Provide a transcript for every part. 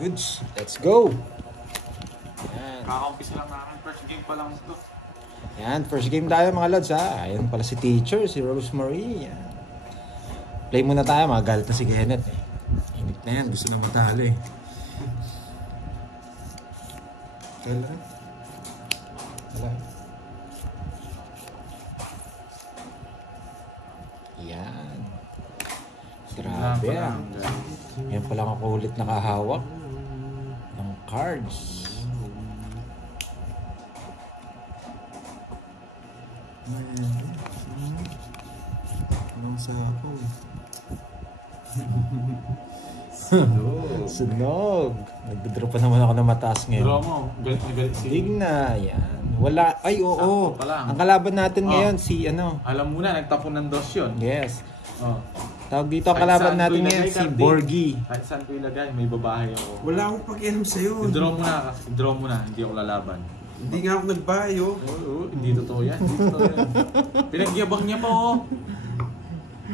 Goods. Let's go. Yan. Kaka-umpisa lang namin. First game pa lang ito. Yan. First game tayo mga lods ha. Ayan pala si teacher, si Rosemary. Yan. Play muna tayo. Magalit na si Kenneth eh. Init na yan. Gusto na matalo eh. Wala. Wala. Yan. Grabe ah. Yan pala ako ulit nakahawak ng cards. Anong sa ako? Sunog. Nagdodraw pa naman ako ng mataas ngayon. Draw mo. Galit na galit si... Digna. Yan. Wala. Ay, oo. Ang kalaban natin ngayon si ano. Alam mo na, nagtapon ng dos yun. Yes. Oh. Tawag dito ang kalaban natin ngayon si Borgie. Kahit saan ko ilagay, may babae ako. Wala akong pakialam sa'yo. I-draw mo na. Hindi ako lalaban. Hindi nga ako nagbayo. Oo, hindi totoo yan. Hindi totoo yan. Pinagyabang niya pa oh.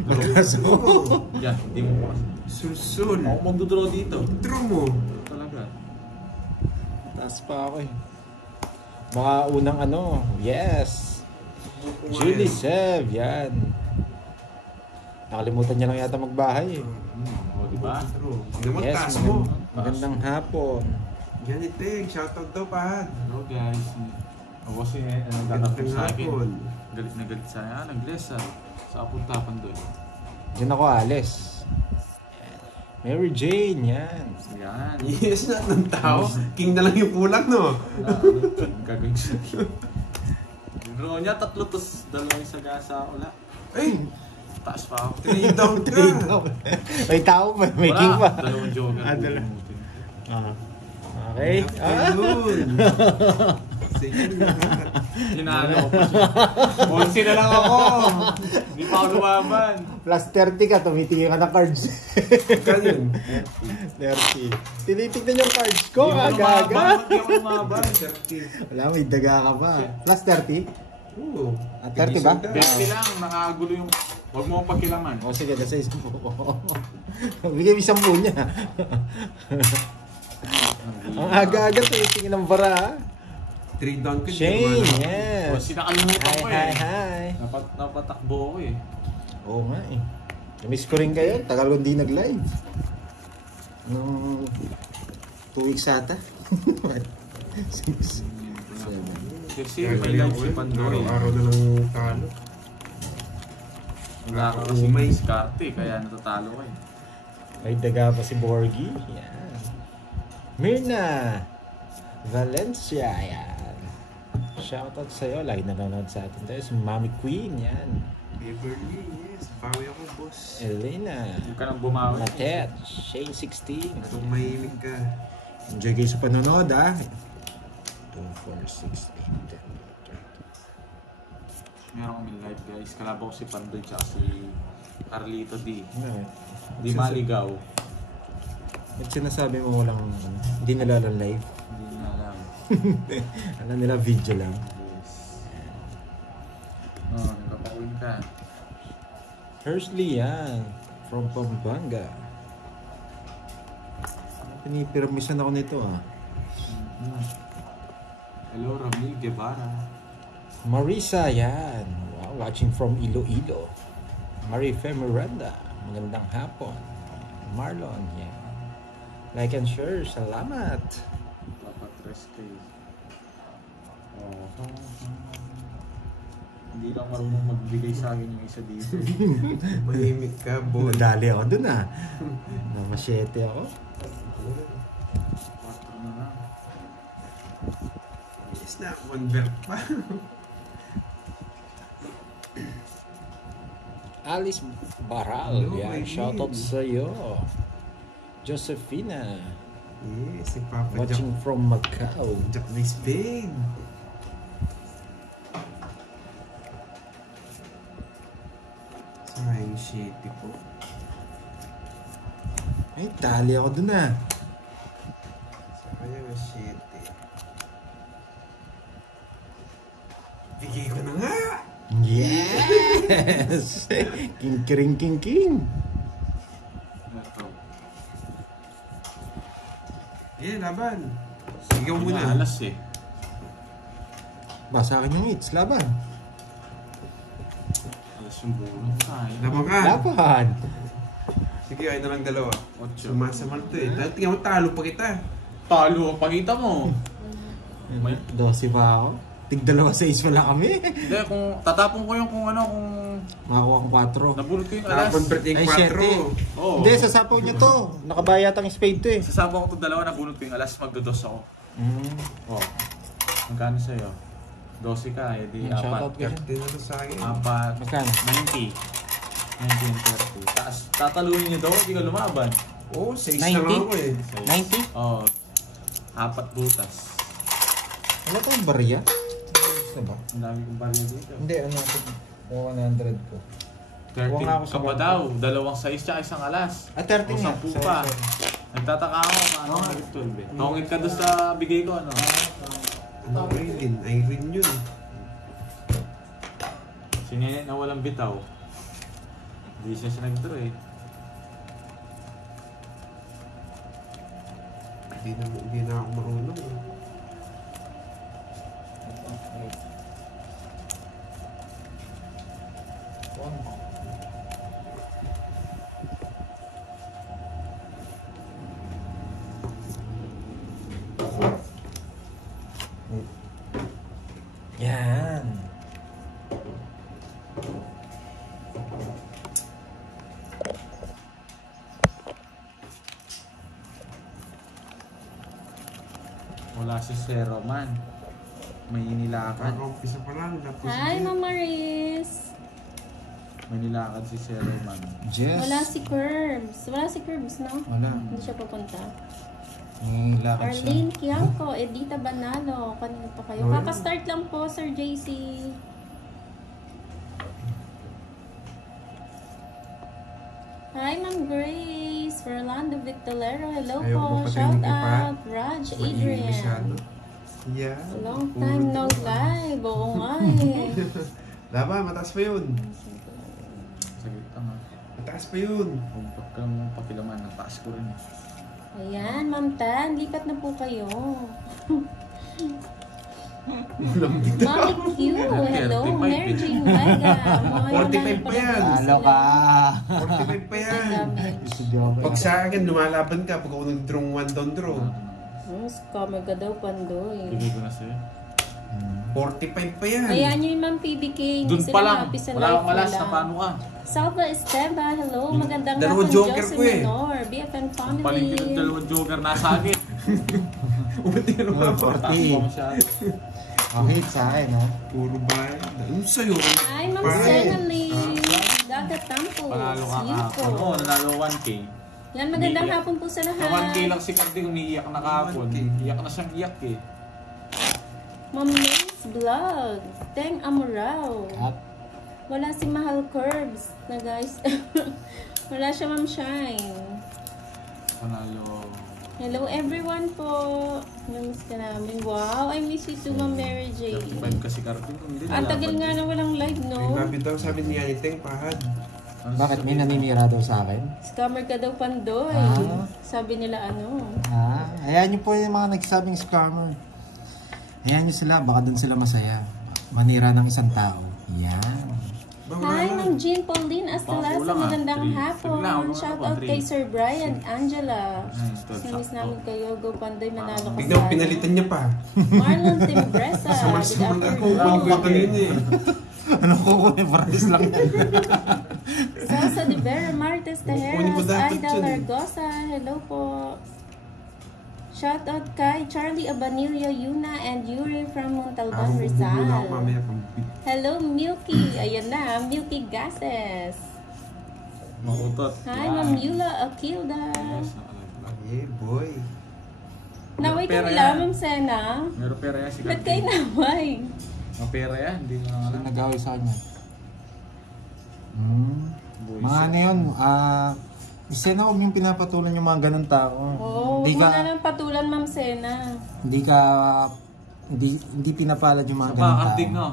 Mataso. Yan, hindi mo pa. Susun. Ako magdodraw dito. Draw mo. Talaga. Taas pa ako eh. Mga unang ano. Yes. Julie Sev. Yan. Nakalimutan niya lang yata magbahay eh. O, diba? Yes, magandang hapon. Ganiteng, shoutout daw pa. Hello guys. Ako kasi nagtatapos sa akin. Galit na galit sa akin. Nag-less sa apuntapan doon. Diyan ako alis. Mary Jane, yan. Yan. Yes na ng tao. King na lang yung kulang, no? Gagawin siya. Draw niya, 3 tos 2 sa gasa. Wala. Ay! Taas pa ako. 3 down ka. May tao pa, may king pa. Wala, 2 joker. Okay. Hinalo ko pa siya. 11 na lang ako. Hindi pa ako lumaban. Plus 30 ka, tumitingin ka ng cards. Kaya yun? 30. Tinitignan yung cards ko, gaga. Hindi ako lumaban. Wala, may daga ka pa. Plus 30? Oo. 30 ba? 20 lang, nakagulo yung... Huwag mo pakilaman. O sige, nasa 10 po. Bigay mo 10 niya. Ang aga-aga, tumitingin ng bara ha. 3 down ka. Shane, yes. Sinakalimutan ko eh. Hi. Napatakbo ako eh. Oo nga eh. Namiss ko rin kayo. Tagal ko hindi nag-live. Nung 2 weeks ata. 6, 7. Kasi may live si Pandoy. Araw-araw na lang talo. Wala ako kasi may diskarte kaya natatalo ko eh. May daga pa si Borgie. Yan. Mirna Valencia. Yan. Shoutout sa'yo. Lagi nanonood sa atin tayo. Si Mami Queen. Yan. Beverly, yes. Bawi ako, boss. Elena. Huwag ka nang bumawi. Matet. Shane 16. Kung mahimig ka. Enjoy kayo sa panonood ha. 2, 4, 6, 8, 10. Meron kami live guys. Kalabaw si Pandoy tsaka si Carlito D. Di Ano? maligaw. At sinasabi mo walang hindi nila lang live. Hindi na alam. Alam nila video lang. Yes. Oh, nagpapawin ka. Hersley yan. From Pampanga. Pinipiramisan ako nito ah. Hello, Ramil Guevara. Marisa yan. Wow, watching from Iloilo. Marife Miranda. Magandang hapon. Marlon yan. Like and share. Salamat. Dapat rest kayo. Hindi lang marunong magbigay sa akin yung isa dito. Mahimik ka, boy. Nadali ako dun ah. Namasyete ako. 4 na lang. Yes na, convert pa. Alice Baral. Hello, Yan. my Shoutout lady. sa'yo. Josephina. Yes, si Papa Watching Jack. from Macau. Jack na Spain. Sayang shitty po. Ay, tali ako dun ah. Sayang shitty. Bigay ko na nga! Yes! King King King King. Ito. laban. Sigaw mo na. Alas eh. Ba, sa akin yung hits. Laban. Alas yung bulong tayo. Laban ka. Laban. Sige, ay na lang dalawa. 8. Sumasamal to eh. Dahil tingnan mo, talo pa kita. Talo, pakita mo. May 12 pa ako. Tig-2 sa is wala kami. Hindi, kung tatapon ko yung kung ano, kung Makakuha kong 4. nabulot ko yung alas. Nakakonvert yung Ay, 4. Oo. Hindi, sasapaw niya to. Nakabayat ang spade to eh. Sasama ko itong dalawa, nabulot ko yung alas, magdodos ako. Oh. Magkano sa'yo? 12 ka, eh di Shoutout 4. ka dyan. Karte na to sa akin. 4. Magkano? 90. 90 and 30. Taas, tatalunin niyo daw, hindi ka lumaban. Oo, 6 90? na lang ako eh. 90? Oo. 4 butas. Ano to yung barya? Ano ba? Ang dami kong barya dito. Hindi, ano ako. 100 ko. 13 Kuha nga ako sa ka pa one. daw. 2 size tsaka isang alas. Ah, 30 O, nga. 10 pa. Nagtataka ako paano Oo. ka nag-12 eh. Tawagin ka doon sa bigay ko, ano? Ano Irene? Irene yun. Si Nene na walang bitaw. Hindi siya nag-draw eh. Hindi na ako marunong eh. Yan. Wala si Zero man. May nilakad. Kaka-umpisa pa lang. Tapos Hi, Mama Riz! May nilakad si Zero man. Jess. Wala si Curbs. Wala si Curbs, no? Wala. Hindi siya pupunta. Lakad siya. Arlene Kianco, Edita Banalo. Kanina pa kayo. Kaka-start lang po, Sir JC. Hi, Ma'am Grace. Rolando Victolero. Hello Ayaw ko po. pa Shout tayo out. Raj maingay masyado. Adrian. Yeah. Long time no live. Oo nga eh. Laban, mataas pa yun. Saglit ka nga. Mataas pa yun. Kung ka lang pakilaman, nataas ko rin. Ayan, Ma'am Tan. Lipat na po kayo. Mami Q. Hello, Mary Jane Vega. 45 pa yan. Talo ka. 45 pa yan. Si Joker. Pag sa akin, lumalaban ka. Pag ako nag-draw 1 down draw. Scammer ka daw, Pandoy. Bigay ko na sa'yo. 45 pa yan. Ayan yung Ma'am PBK. Hindi Doon sila pa lang. happy sa Wala life akong alas nila. na paano ka. Salva Esteba, hello. Magandang Dalawang hapon, joker Joseph ko eh. Menor. BFN Family. Palingkin ng dalawang joker nasa akin. Umunti ka naman ako. 40. Taas pa masyado. Hit sa akin, ha? Puro ba? Ano sa'yo? Hi, Ma'am Pare. Senali. Dagat Tampos. Panalo ka kahapon. Oo, nanalo 1K. Yan, magandang Umiiyak. hapon po sa Sa lahat. 1K lang si Cardi, umiiyak na kahapon. 1K. Iyak na siyang iyak eh. Ma'am May's Vlog. Teng Amorao. At Wala si Mahal Curbs na guys. Wala siya, Ma'am Shine. Panalo. Hello everyone po. Namiss ka namin. Wow, I miss you too, Ma'am Mary J. 35 kasi Cardi. Ang tagal nga na walang live, Ay, no? lapit daw sabi ni Yaniteng, pahad. bakit may naninira daw sa akin? Scammer ka daw, Pandoy. Ah. Sabi nila ano. Ayan niyo po yung mga nagsabing scammer. Ayan niyo sila, baka dun sila masaya. Manira ng isang tao. Yan. Hi, Ma'am Jean Pauline Astalasa. Kulang, ah. Magandang Three. hapon. Three lang, wala Shout pa, out three. kay Sir Brian Angela. Sakto. Namiss namin kayo. Go Pandoy, manalo ka Tignan mo, pinalitan niya pa. Marlon Timbresa. Sumasunod Good ako. afternoon. Kunin ko kanina eh. Ano ko pares lang yan. Salsa de Vera Martes Kukunin ko Tejeras, dapat Aida yun eh. Largosa, hello po. Shout out kay Charlie Abanilio, Yuna, and Yuri from Montalban, Ako bubula ako Rizal. mamaya pang Hello, Milky. Ayan na, Milky Gases. Makutot. Hi, Ma'am Yula Akilda. Eh, boy. Naway ka Pera nila, yan. Ma'am Sena. Meron pera yan si Ba't kayo Cardi. naway? Mga pera yan, hindi mo Sino alam. nag-away sa kanya? Boys Mga yan. ano yun, isa na huwag yung pinapatulan yung mga ganun tao. Oo, Hindi huwag mo ka, na lang patulan, Ma'am Sena. hindi pinapalad yung mga Sa ganun Cardi tao. no.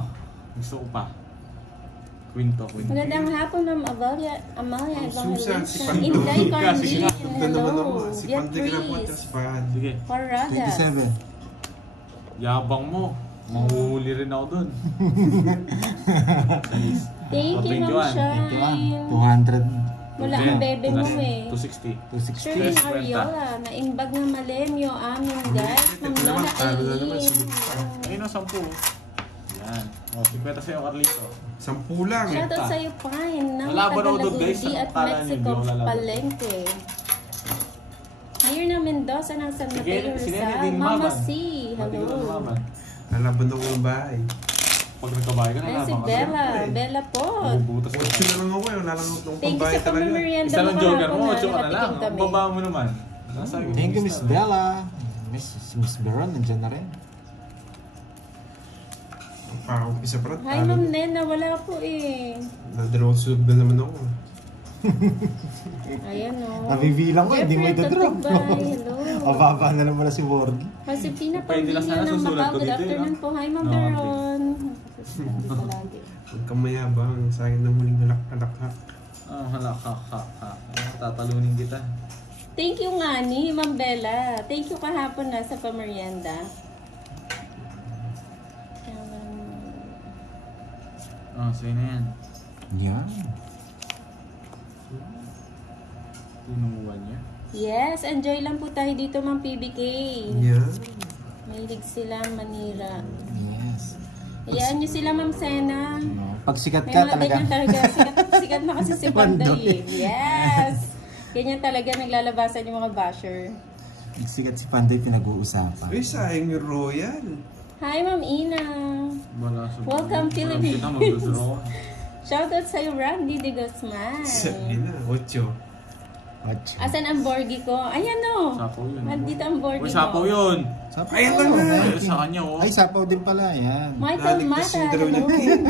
Gusto ko pa. Quinto. Magandang hapon, Ma'am Amalia Ang Susan, si Evangelista. Pandoy. Inday Kasi Carlin. nga, Ganda naman ako. Hello. Si Pandoy ka na po at Beatrice. si Pahad. Sige, Horadas. 27. yabang mo. Mahuhuli rin ako dun. Thank you, Ma'am 21. Shine. 200. Wala ang bebe mo eh. 260. 260. Sherlyn Yes, Ariola, naimbag ng malenyo amin guys. Ma'am Lola Talo na naman, Aileen. sulit pa. Ayun ang 10. Yan. O, 50 sa'yo, Carlito. 10 lang. Shoutout sa'yo, Pine, ng Wala ba raw doon, guys? Tagalagudi at Akala niyo, Mexico, di ko lalaban. Palengke. Mayor na Mendoza ng San Mateo Si Nene Rizal. din Mama lumaban. C, Pati ko na hello. lumaban. Lalaban ako ng bahay. Pag nagkabahay ka na Ayun si lamang. Bella, Bella po. Bubutas ka 8 na. na lang ako eh. Wala lang akong Thank you pambayad sa talaga. pamamerienda Isa mo lang joker mo, kahapon 8 ka na lang. nakatikim Ang kami. baba mo naman. Nasa Thank you, Miss lista na. Bella. Miss Beron, nandiyan na rin. Isa pa rin. Hi, Ma'am Nena, wala po eh. Nadalawang sulog na naman ako. Ayan o. Nabibilang ko, hindi mo Jeffrey ito-drop. Tatugbay, hello. Mababa na lang pala si Borgie. Josefina Pwede lang Paulino sana ng susulat Macau. ko Good dito, afternoon no? po. Hi, Ma'am No, Beron. Dito lagi. Huwag kang mayabang. Sa akin na muling halak-halak. Ah, tatalunin kita. Thank you nga ni Ma'am Bella. Thank you kahapon na sa pamerienda. Sa'yo na yan. Yan. Tinuwan niya. Yes, enjoy lang po tayo dito, Ma'am PBK. Yan. Mahilig sila manira. Yes. Hayaan niyo sila, Ma'am Sena. Pag sikat May ka mga talaga. ganyan talaga. Sikat na kasi si Panday. Yes! Ganyan talaga naglalabasan yung mga basher. Pag sikat si Panday, pinag-uusapan. Uy, sayang yung Royal. Hi, Ma'am Ina. Wala sa Welcome, Philippines. Kita mag-draw. Shoutout sa'yo, Randy de Guzman. Sabi na, 8. Watch. Asan ang borgi ko? Ayan o. Sapaw yun. Nandito ang borgi Uy, mo. sapaw yun. Sapaw. Ay, ito na. Ay, sa kanya, oh. Ay, sapaw din pala. Yan. Michael Naligtas Mata, yung dalawa hello. niya, King.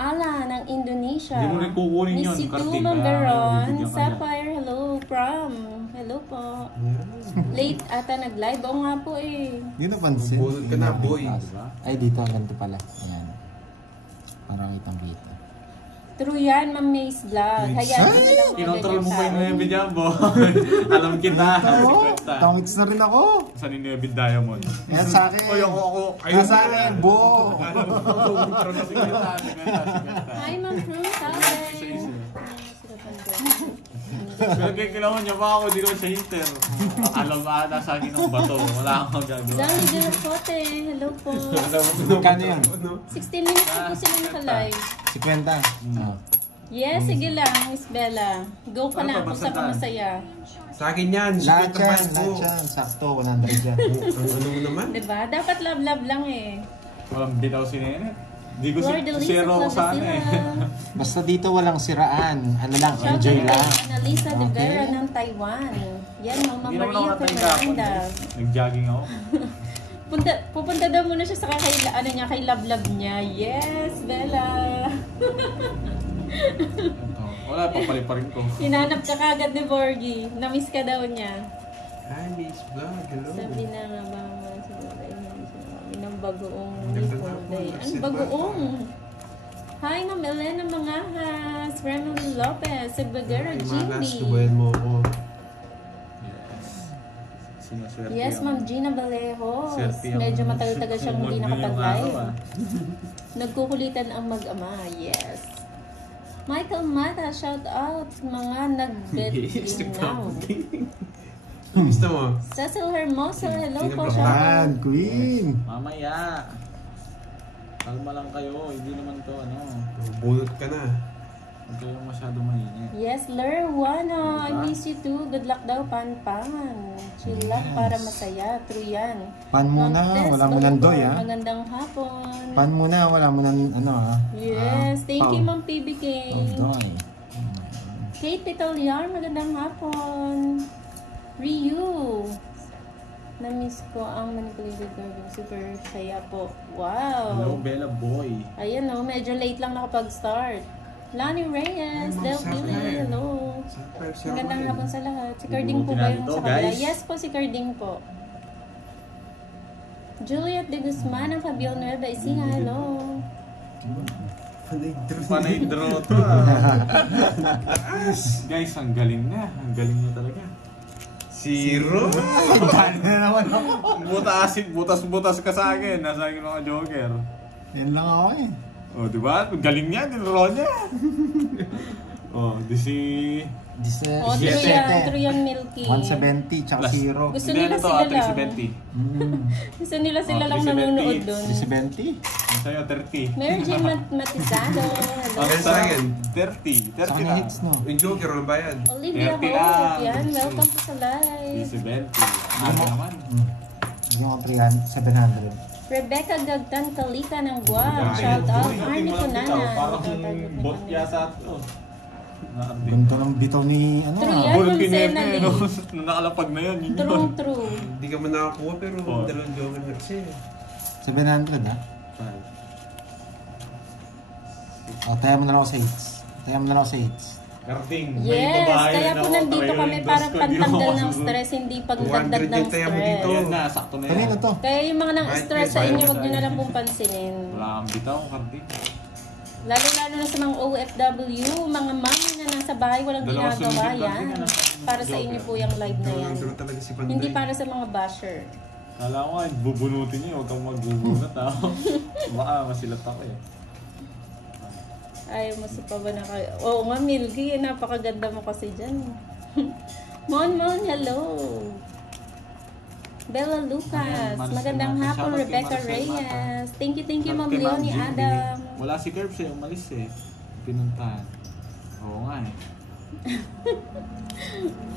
Ala, ng Indonesia. Hindi mo rin kukunin yun, Miss si Kartik. Tuma Kaya, Beron. bibigyan ka niya. Sapphire, hello. Prom. Hello po. Late ata nag-live. Oo nga po eh. Hindi napansin. Bunot ka na, boy. Diba? Ay, dito. Ganito pala. Ayan. Parang kitang dito. True yan, Ma'am May's Vlog. Hayaan mo na lang mga Kinontrol mo pa yung ganyan Nueve Jumbo. Alam kita. Oo. Tangits na rin ako. Saan yung Nueve Diamond? Yan sa akin. Oy, ako. Yan sa akin. Buo. Hi, Ma'am Prue. Isa-isa. Pinagkikilawan niya pa ako dito sa Inter. Alam ba, nasa akin ang bato. Wala akong gagawin. Dami de la Cote. Hello po. Magkano yan? 16 minutes na po sila naka-live. 50. Oh. Yes, sige lang, Miss Bella. Go ka Ano na, ba, kung saan ka basta masaya. Sa akin yan, Lahat 50 yan. pesos ko. Lahat yan. Sakto. 100 yan. Ano mo naman? Diba? Dapat love-love lang eh. Walang bitaw si Nene. Di ko Lord si Elisa zero ako sana eh. Clavicilla. Basta dito walang siraan. Ano lang, Shoutout enjoy kay lang. Annalisa de Okay. Vera ng Taiwan. Yan, Mama Hindi naman ako Maria natay kapon. Fernanda. Nag-jogging ako. Pupunta daw muna siya sa kay love-love niya. Yes, Bella. Wala, papaliparin ko. Hinanap ka kagad ni Borgie. Namiss ka daw niya. Hi, Miss Vlog. Hello. Sabi na nga ba mga siguro ng bagoong Ganda Nico na po. Day. Ang Kasi bagoong. Hi, Ma'am Elena Mangahas. Remily Lopez. Sagbagara, Ay, malas, GB. tubayan mo ako. Yes. Sinaswerte Yes, ako. Ma'am Gina Valejos. Swerte ang- Medyo matagal-tagal siyang hindi Humod din yung nakapag-live. araw, ah. Nagkukulitan ang mag-ama. Yes. Michael Mata, shout out. Mga nag-bet Yes, now. Gusto mo? Cecil Hermoso, hello Sino po. ba? Shout out. Yan, Queen. Mamaya. Kalma lang kayo. Hindi naman to ano. Bunot ka na. Huwag kayong masyado mainit. Yes, Lerwana. I Diba? miss you too. Good luck daw, Pan-Pan. Chill lang para masaya. True yan. Pan muna. Ma'am Tess Wala mo ng doy, Balubor, ha? Magandang hapon. Pan muna. Wala mo ng ano, ha? Yes, thank you, Pao. Ma'am PBK. Oh, doy. Kate Pitoliar, magandang hapon. Ryu. Na-miss ko ang manipulated garden. Super saya po. Hello, Wow. Bella Boy. Ayan o, medyo late lang nakapag-start. Lani Reyes, Ay, Ma'am Del Sapphire. Pili, hello. Magandang hapon sa lahat. Si Carding po ba yung Ito, sa kabila? guys. Yes po, si Carding po. Juliet de Guzman ng Fabio Nueva Ecija, hello. Panay draw to Guys, ang galing na. Ang galing na talaga. 0? Dahil na naman ako. Butas ka sa akin. Nasa akin mga joker. Yan lang ako eh. Oh, di ba? Galing niya, dinro niya. Oh, di si... Oh, true yan, Milky. 170, tsaka 0. Gusto nila sila lang. 370. Gusto nila sila lang 370. nanonood doon. 370? Ang sa'yo, 30. Mary Jane Matizado. Hello. Okay, sa akin. 30. 30 Sa kanya lang. hits, no? Yung Joker, walang bayad. Olivia 30 Hope. lang. Yan, welcome po sa live. 370. Ano naman? Yung 700. Rebecca Gagtan Kalika ng Guam. Shout out. Army Kunana. Parang bot yata ito. Ganda ng bitaw ni, ano True ah. yan. Bulot yung kinepe, Senali. no? Nung nakalapag na yun, yun True, yun. true. Hindi ka man nakakuha pero Oh. dalawang Joker na kasi. 700 ha? O, tayo mo na lang ako sa hits. Tayo mo na lang ako sa hits. Karding, Yes, kaya po nandito kami para pantanggal ng stress, hindi pagdagdag 200 ng yung tayo mo dito. stress. Yan na, sakto na Kanino yan. to? Kaya yung mga nang stress sa inyo, wag nyo na lang pong Wala pansinin. kang bitaw, karding. Lalo-lalo na sa mga OFW, mga mami na nasa bahay, walang Dalawa ginagawa sunod yung yan. karding, ano? Para sa inyo po yung live na yan. Draw talaga si Panday. Hindi para sa mga basher. Kala ko nga, bubunutin niyo, huwag kang magbubunot ha. Baka masilat ako eh. Ayaw mo sa pa ba na kayo? Oo nga, Milky, napakaganda mo kasi dyan. Mon, hello! Bella Lucas, magandang hapon, Rebecca Reyes. Thank you, Ma'am Leonie Adam. Wala si Curbs eh, umalis eh. Pinuntahan. Oo nga eh.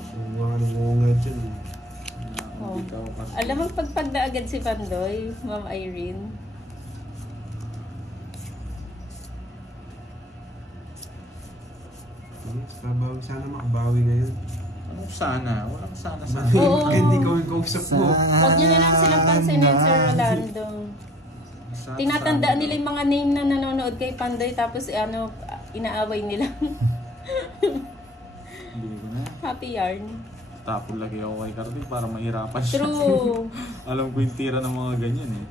Yung mga nangunga dyan. Oh. Bitaw kasi. Alam mo, pagpag na agad si Pandoy, Ma'am Irene. Yes, babawi. Sana makabawi ngayon. Ano sana? Walang sana sana. Oo. Hindi ko yung kausap mo. Huwag niyo na lang silang pansinin, Sir Rolando. Sana- Tinatandaan nila yung mga name na nanonood kay Pandoy, tapos inaaway nila. Hindi ko na. Happy yarn. Tapon lagi ako kay Carding para mahirapan siya. True. Alam ko yung tira ng mga ganyan eh.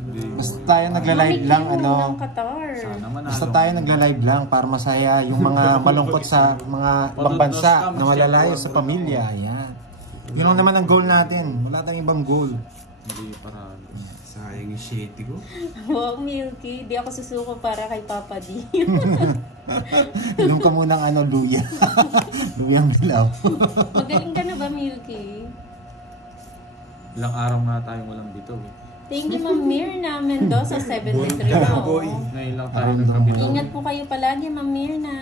Hindi ko- Basta tayo nagla-live lang, Mami Q ano. ng Qatar. Sana manalo. Basta tayo nagla-live lang para masaya yung mga malungkot sa mga ibang bansa na malalayo sa pamilya. Ayan. Yun lang naman ang goal natin. Wala tayong ibang goal. Hindi para. Sayang yung shitty ko. Wow, Milky. Di ako susuko para kay Papa D. Inom ka muna ng ano, luya. Luyang bilaw. Magaling ka na ba, Milky? Ilang araw nga tayong walang bito eh. Thank you, Ma'am Mirna Mendoza, 73 Ka na, po. boy. Ngayon lang tayo Aron nagkabito. Ingat po kayo palagi, Ma'am Mirna.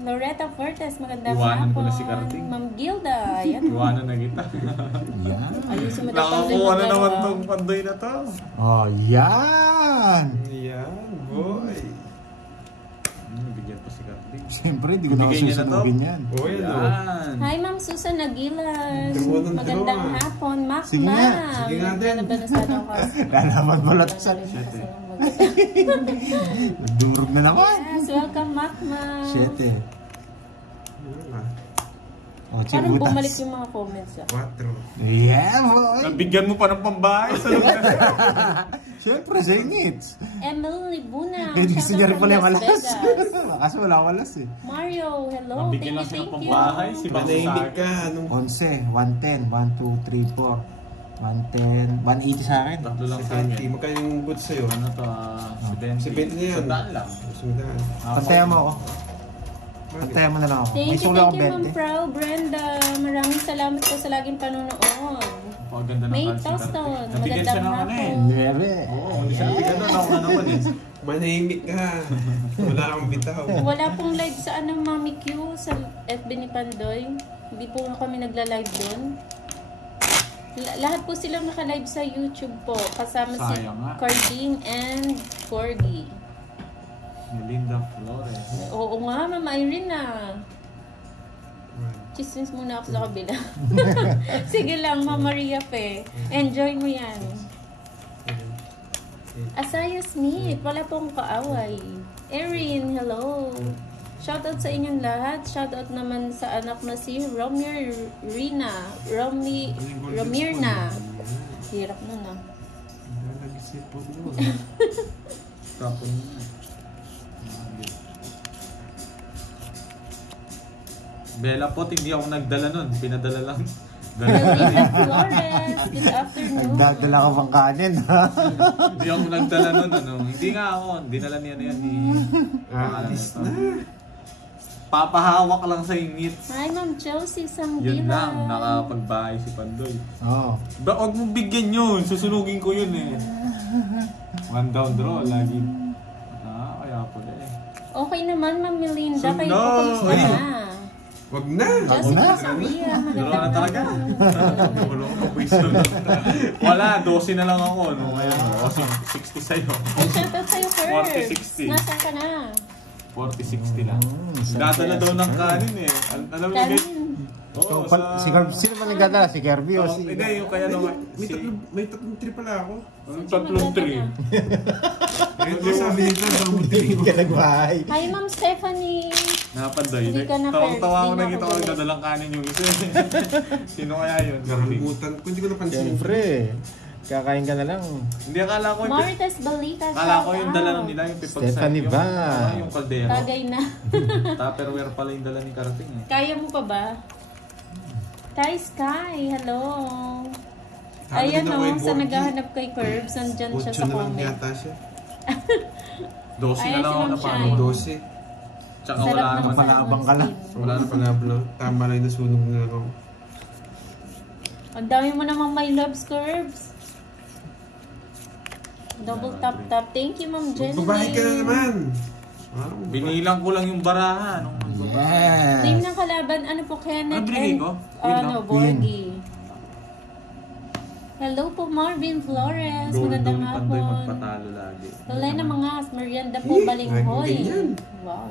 Loretta Fortes, magandang Iwanan ko hapon. na si Carding. Ma'am Gilda, ayan. Iwanan na kita. Yan. Ayusin mo daw Nakakuha na naman tong pandoy na to. Oh, yan. Yan, boy. Bigyan pa si Carding. Siyempre, hindi ko na Bigay niya na to? susunugin yan. Oh, yan o. Yan. Hi, Ma'am Susan Aguilas. Draw ng Magandang draw, ah. hapon, Mac. Sige nga. Sige nga din. Lalaban na sana ako. Lalaban pala to sa... Durog na naman. Yes, welcome, Mac. Shit eh. Oh, Parang bumalik chibutas. yung mga comments. 4. Yeah, boy. Nabigyan mo pa ng pambahay sa lugar. Siyempre, singits. Emily Buna. Hindi gusto niya rin pala yung Las alas. Vegas. Kasi wala walas eh. Mario, hello. Nabigyan lang siya ng Thank you. pambahay. Si Panahimik ka. Anong 11, 110, 1, 2, 3, 4, 110, 180 sa akin. Tatlo lang sa 70? akin. Magkano yung boots sa'yo? Ano to? 70. 70 na yan. Sandaan lang. Sundaan. Pantayan mo ako. Pantayan mo na lang ako. May Thank you, sula akong Ma'am 20. Frau Brenda. Maraming salamat po sa laging panonood. Paganda ng May kalsi Toston. Carding. Nabigyan siya ng ano eh. Magandang Nere. Oo, hindi siya nabigyan doon. Ako na naman eh. Manahimik ka. Wala akong bitaw. Wala pong live sa Mami Q sa FB ni Pandoy. Hindi po kami nagla-live doon. Lahat po silang naka-live sa YouTube po. Kasama si Sayang nga. Carding and Corgi. Melinda Flores. Oo nga, Mama Irene na. Chismis muna ako sa kabila. Sige lang, Mama Maria Fe. Enjoy mo yan. Asaya Smith, wala pong kaaway. Erin, hello. Shoutout sa inyong lahat. Shoutout naman sa anak na si Romirna. Hirap nun ah. Lalagis po mo. Tapon. Bella Pot, hindi ako nagdala nun. Pinadala lang. Melina Flores, good afternoon. Nagdadala ka pang kanin, ha? Hindi ako nagdala nun. Ano. Hindi nga ako. Dinala niya na yan. Alis na. Papahawak lang sa ingit. Hi, Ma'am Josie Sanggila. Yun lang. Nakapagbahay si Pandoy. Oo. Huwag mong bigyan yun. Susunugin ko yun eh. One down draw. Lagi. Kaya pala eh. Okay naman, Ma'am Melinda. So, Kayo no. po, kamusta Uy. na? Wag na. Jessica Saria, Draw na magandang talaga. hapon. Wala ko pwiso. Wala. 12 na lang ako. No? Kaya ako 60 sa'yo. Ay, shoutout sa'yo, Curbs. 40-60. Nasaan ka na? 40-60 lang. Sarap Dadala kaya daw si ng Kirby. kanin eh. Alam mo guys? Kanin. Oo, Si Kirby, sino ba nagdadala? Si Kirby o si... Hindi, yung kaya nung... May tatlong trip pala ako. Ang tatlong tree. Ito sabi nito, ang Hindi ka nagbahay. Hi, Ma'am Stephanie. Napanday. Hindi ka na Tawang-tawa first, ako di na nakita ko ako nagdadalang kanin yung isa. Sino kaya yun? Nakalimutan ko, hindi ko napansin. Siyempre. Kakain ka na lang. Hindi, akala ko yung... Marites Balita, Akala ko yung dala nila yung pipagsa. Stephanie ba? Yung kaldero. Tagay na. Tupperware pala yung dala ni Karating eh. Kaya mo pa ba? Thai Sky, hello. Sabi Ayan din ako o, yung sa Borgie. naghahanap kay Curbs, nandyan siya 8 sa na lang comment. yata siya. 12 na Ayan, lang ako si na Ma'am paano. Shine. 12. Tsaka Sarap wala ng naman. Malabang ka lang. salmon Wala na pangablo. Tama lang yung nasunog na ako. skin. Ang dami mo namang my loves, Curbs. Double tap tap. Thank you, Ma'am Jenny. Babae ka na naman. Binilang ko lang yung baraha. Nung Team Yes. ng kalaban, ano po, Kenneth Ano binigay ko? ano, Queen. Borgie. Hello po, Marvin Flores. Magandang Pandoy hapon. magpatalo lagi. Elena Mangas, Merienda po, Eh, Balinghoy. ganyan. Wow.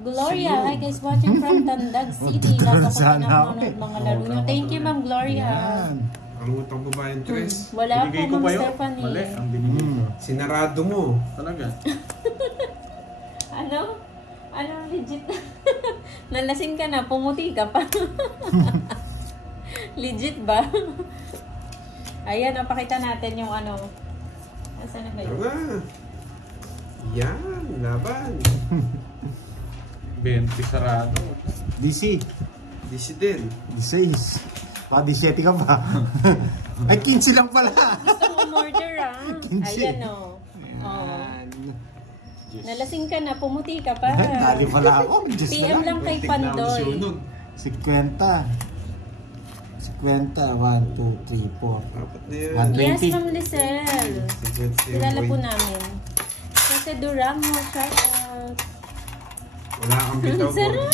Gloria, hi guys, watching from Tandag City. Lahat ako Sana pinapanood ako mga laro nyo. Thank you, Ma'am Gloria. Yan. Ang utang babae yung tres. Wala po, Binigay ko Ma'am pa yun. Stephanie. Mali, ang binigay ko. Sinarado mo. Talaga. Ano? Ano legit? Nalasing ka na, pumuti ka pa. Legit ba? Ayan, napakita natin yung ano. Asan na ba yun? Tama. Yan, laban. 20 sarado. DC. DC din. 16. Baka 17 ka pa. Ay, 15 lang pala. Gusto mo umorder ah. 15. Ayan o. Oh. Nalasing ka na, pumuti ka pa. Dali pala ako. Diyos na PM lang kay Pandoy. 50. 50. 1, 2, 3, 4. Apat na yan. 120. Yes, Ma'am Lizelle. Kilala po namin. Kasi Durango, shout out. Wala kang bitaw po. Sarap!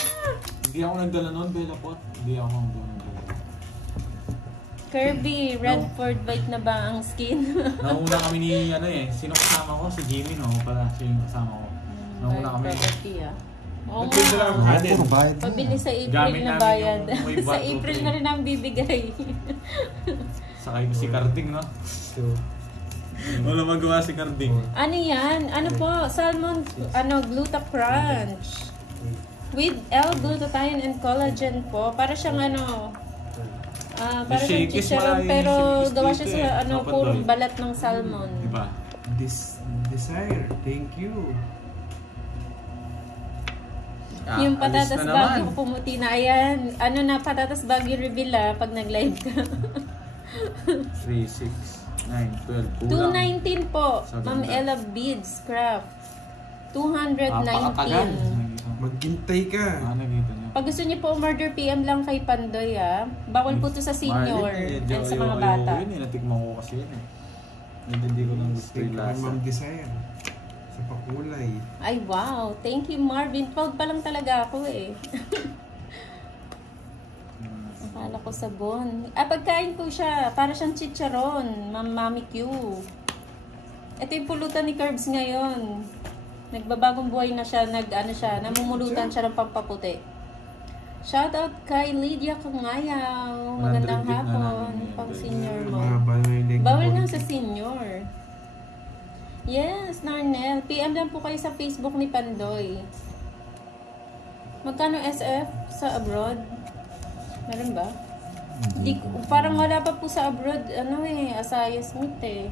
Hindi ako nagdala noon, Bella Pot. Hindi ako nagdala. Kirby, Redford bite na ba ang skin? Nauna kami ni, ano eh, sino kasama ko? Si Jimmy, no? Pala, siya yung kasama ko. Nauna kami. Property ah. Oo Nagpil sila ang nga. kanin. Puro bayad na. Pabili sa April Gamit na namin bayad. yung may Sa bottle April tray. na rin ang bibigay. Sakay ko si Carding, no? So, Wala magawa si Carding. Ano yan? Ano po? Salmon, ano, Gluta Crunch. With L-glutathione and collagen po. Para siyang ano, para siyang Shakey's chicharon maraming pero shakey's gawa dito siya eh. sa ano, Dapat purong doy. balat ng salmon. Diba? Desire. Thank you. Yung patatas alis na bagyo naman. pumuti na. Ayan, ano na, patatas bagyo reveal pag nag-live ka. 3, 6, 9, 12. Kulang. 219 po. Sa Ma'am ganda. Ella Beads Craft. 219. Napakatagal. Maghintay ka. Nakita niyo. Pag gusto niyo po umorder, PM lang kay Pandoy Bawal po to sa senior Mahal and sa yun eh. mga Ayoko bata. yun eh. Natikman ko kasi yun eh. Hindi ko nang gusto Thank yung you, lasa. Ma'am Desire. Sa pakulay. Ay wow, thank you Marvin. Proud pa lang talaga ako eh. Akala ko sabon. Pagkain ko siya, para siyang chicharon, Mami Q. Ito yung pulutan ni Curbs ngayon. Nagbabagong buhay na siya, namumulutan siya ng pampaputi. Shoutout kay Lydia Kangayaw. Magandang 100 gig na hapon. namin Pang yun. senior mo. Mahaba na yung leg. Bawal nga sa senior. Yes, Narnel. PM lang po kayo sa Facebook ni Pandoy. Magkano SF sa abroad? Meron ba? Parang wala pa po sa abroad, Asaya Smith eh.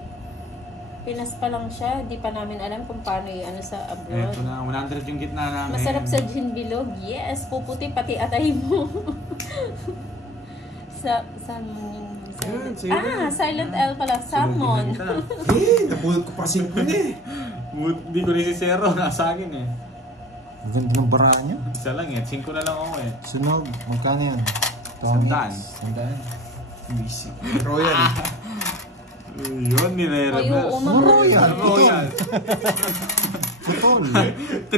Pinas pa lang siya, di pa namin alam kung paano ano sa abroad. Eto na, 100 yung gitna namin. Masarap sa gin bilog. Yes, puputi pati atay mo. Salmon yun. Yan, sa'yo Silent L pala. Salmon. Napulot ko pa 5 na eh. Hindi ko rin si Zero, nasa akin eh. Ang ganda ng barahan niya. Isa lang eh, 5 na lang ako eh. Sunog, magkano yan? Sandaan. Sandaan. Easy. Royal. Yun, nire-reverse. Ay, oo, Royal. Royal. Putol. 3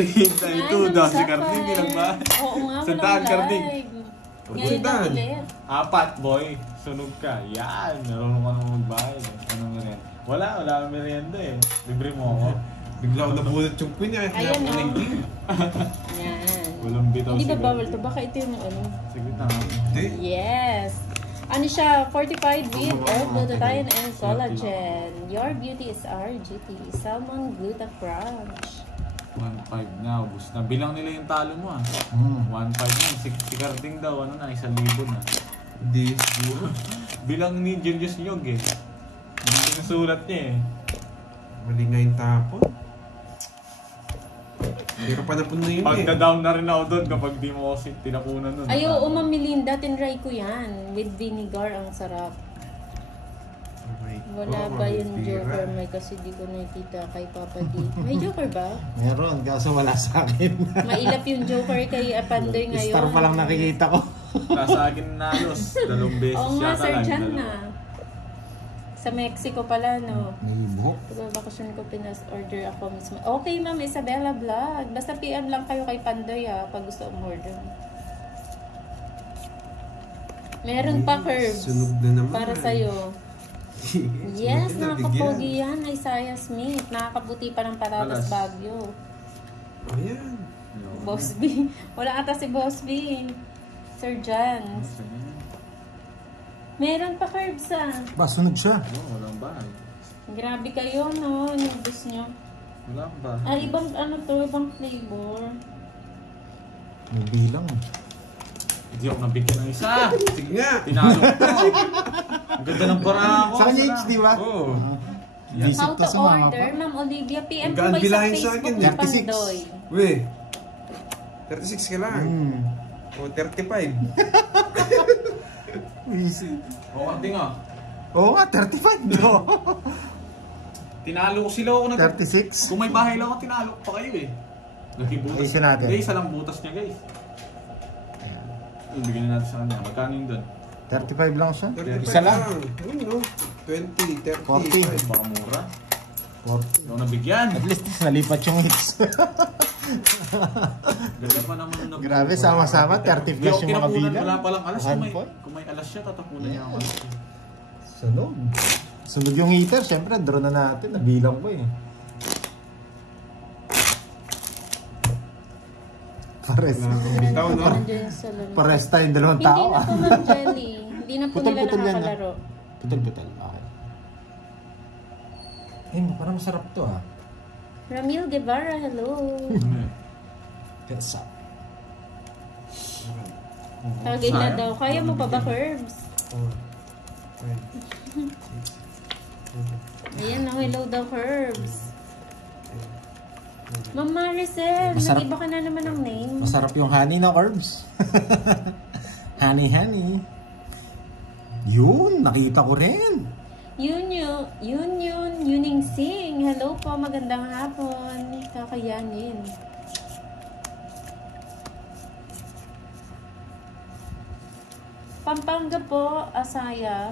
daw si Carding, hindi lang ba? Oo nga, Sandaan, walang Carding. live. Ngayon na Sandaan. ulit. 4, boy. Sunog ka. Yan, marunong ka nung magbayad. Anong merienda? Wala akong merienda eh. Libre mo ako. Bigla ako napulot yung pin niya. Ayan, no? Yan. Walang bitaw Hindi ba siguro. bawal to? Baka ito yung ano. Sige na. Hindi. Yes. Ano siya? Fortified with L-glutathione and collagen. Your beauty is our duty. Salmon Gluta Crunch. 1.5 na, ubus na. Bilang nila yung talo mo ah. 1.5 na. Si Carding daw, 1,000 na. Hindi siguro. Bilang ni Julius Nyog eh. Hindi sinusulat niya eh. Mali nga yung tapon. Pero panapuno yun eh. Pagka-down na rin ako doon kapag di mo kasi tinapunan doon. Ay, oo, Ma'am Melinda. Tinry ko yan. With vinegar. Ang sarap. Wala ba yung Joker? May kasi di ko nakikita kay Papa D. May Joker ba? Meron, kaso wala sa akin. Mailap yung Joker kay Apandoy ngayon. Star pa lang nakikita ko. Nasa akin nalos. 2 beses Oo nga, yata Sir lang. Jan dalawa. na. Sa Mexico pala, no? May buhok. Pag-bakasyon ko, pinas-order ako mismo. Okay, Ma'am Isabella Vlog. Basta PM lang kayo kay Pandoy, pag gusto umorder. Meron pa curves. Sunog na naman. Para sa'yo. Yes, Sunog na, nakakapogi yan. Isaiah Smith. Nakakabuti pa ng patatas Alas. Baguio. Ayan. Boss B. Wala ata si Boss B. Sir Jan. Meron pa curves, Ba, sunog siya. Oo, walang bahay. Grabe kayo, no? Nubos nyo. Walang bahay. Ibang ano to, ibang flavor. May bilang. Hindi ako nabigyan ng isa. Sige nga. Tinalo ko. Ang ganda ng bara ako. Sa kanya H, di ba? Oo. Visit How to to sa mama order, pa. Ma'am Olivia. PM po Gaan kayo sa bilahin sa Facebook akin, na 36. Pandoy. Weh. 36 ka lang. O 35. Easy. Oo, hindi nga. Oo nga, 35 no. Tinalo ko sila ako 36. Kung may bahay lang ako, tinalo ko pa kayo eh. Nagkibutas. Ayusin natin. Guys, isa lang butas niya guys. Ibigyan na natin sa kanya. Magkano yun doon? 35 lang siya. 35 Isa lang. Ayun no. 20, 30. 40. Baka mura. 40. Hindi ako nabigyan. At least nalipat yung hits. Ganda pa naman nung Grabe, sama-sama, 30 plus yung mga bilang. Wala palang alas. One point. Kung may alas siya, tatapunan niya ako. Sunog. Sunog yung heater, syempre, draw na natin. Nabilang ko eh. Pares. Bitaw no. Nandiyan sa laro. Pares tayong dalawang Hindi tao. na po, Ma'am Jelly. Hindi na po nila Putol-putol yan, nakakalaro. Putal-putal. Okay. Eh, parang masarap to ah. Ramil Guevara, hello. Yes, up. Tagay na daw. Kaya mo pa ba, Curbs? 4, 5, 6, Ayan, no, hello daw, Curbs. Ma'am Maricel, Masarap. nag-iba ka na naman ng name. Masarap yung honey na carbs. Honey, honey. Yun, nakita ko rin. Yuning Sing. Hello po, magandang hapon. Kakayanin. Pampanga po, Asaya.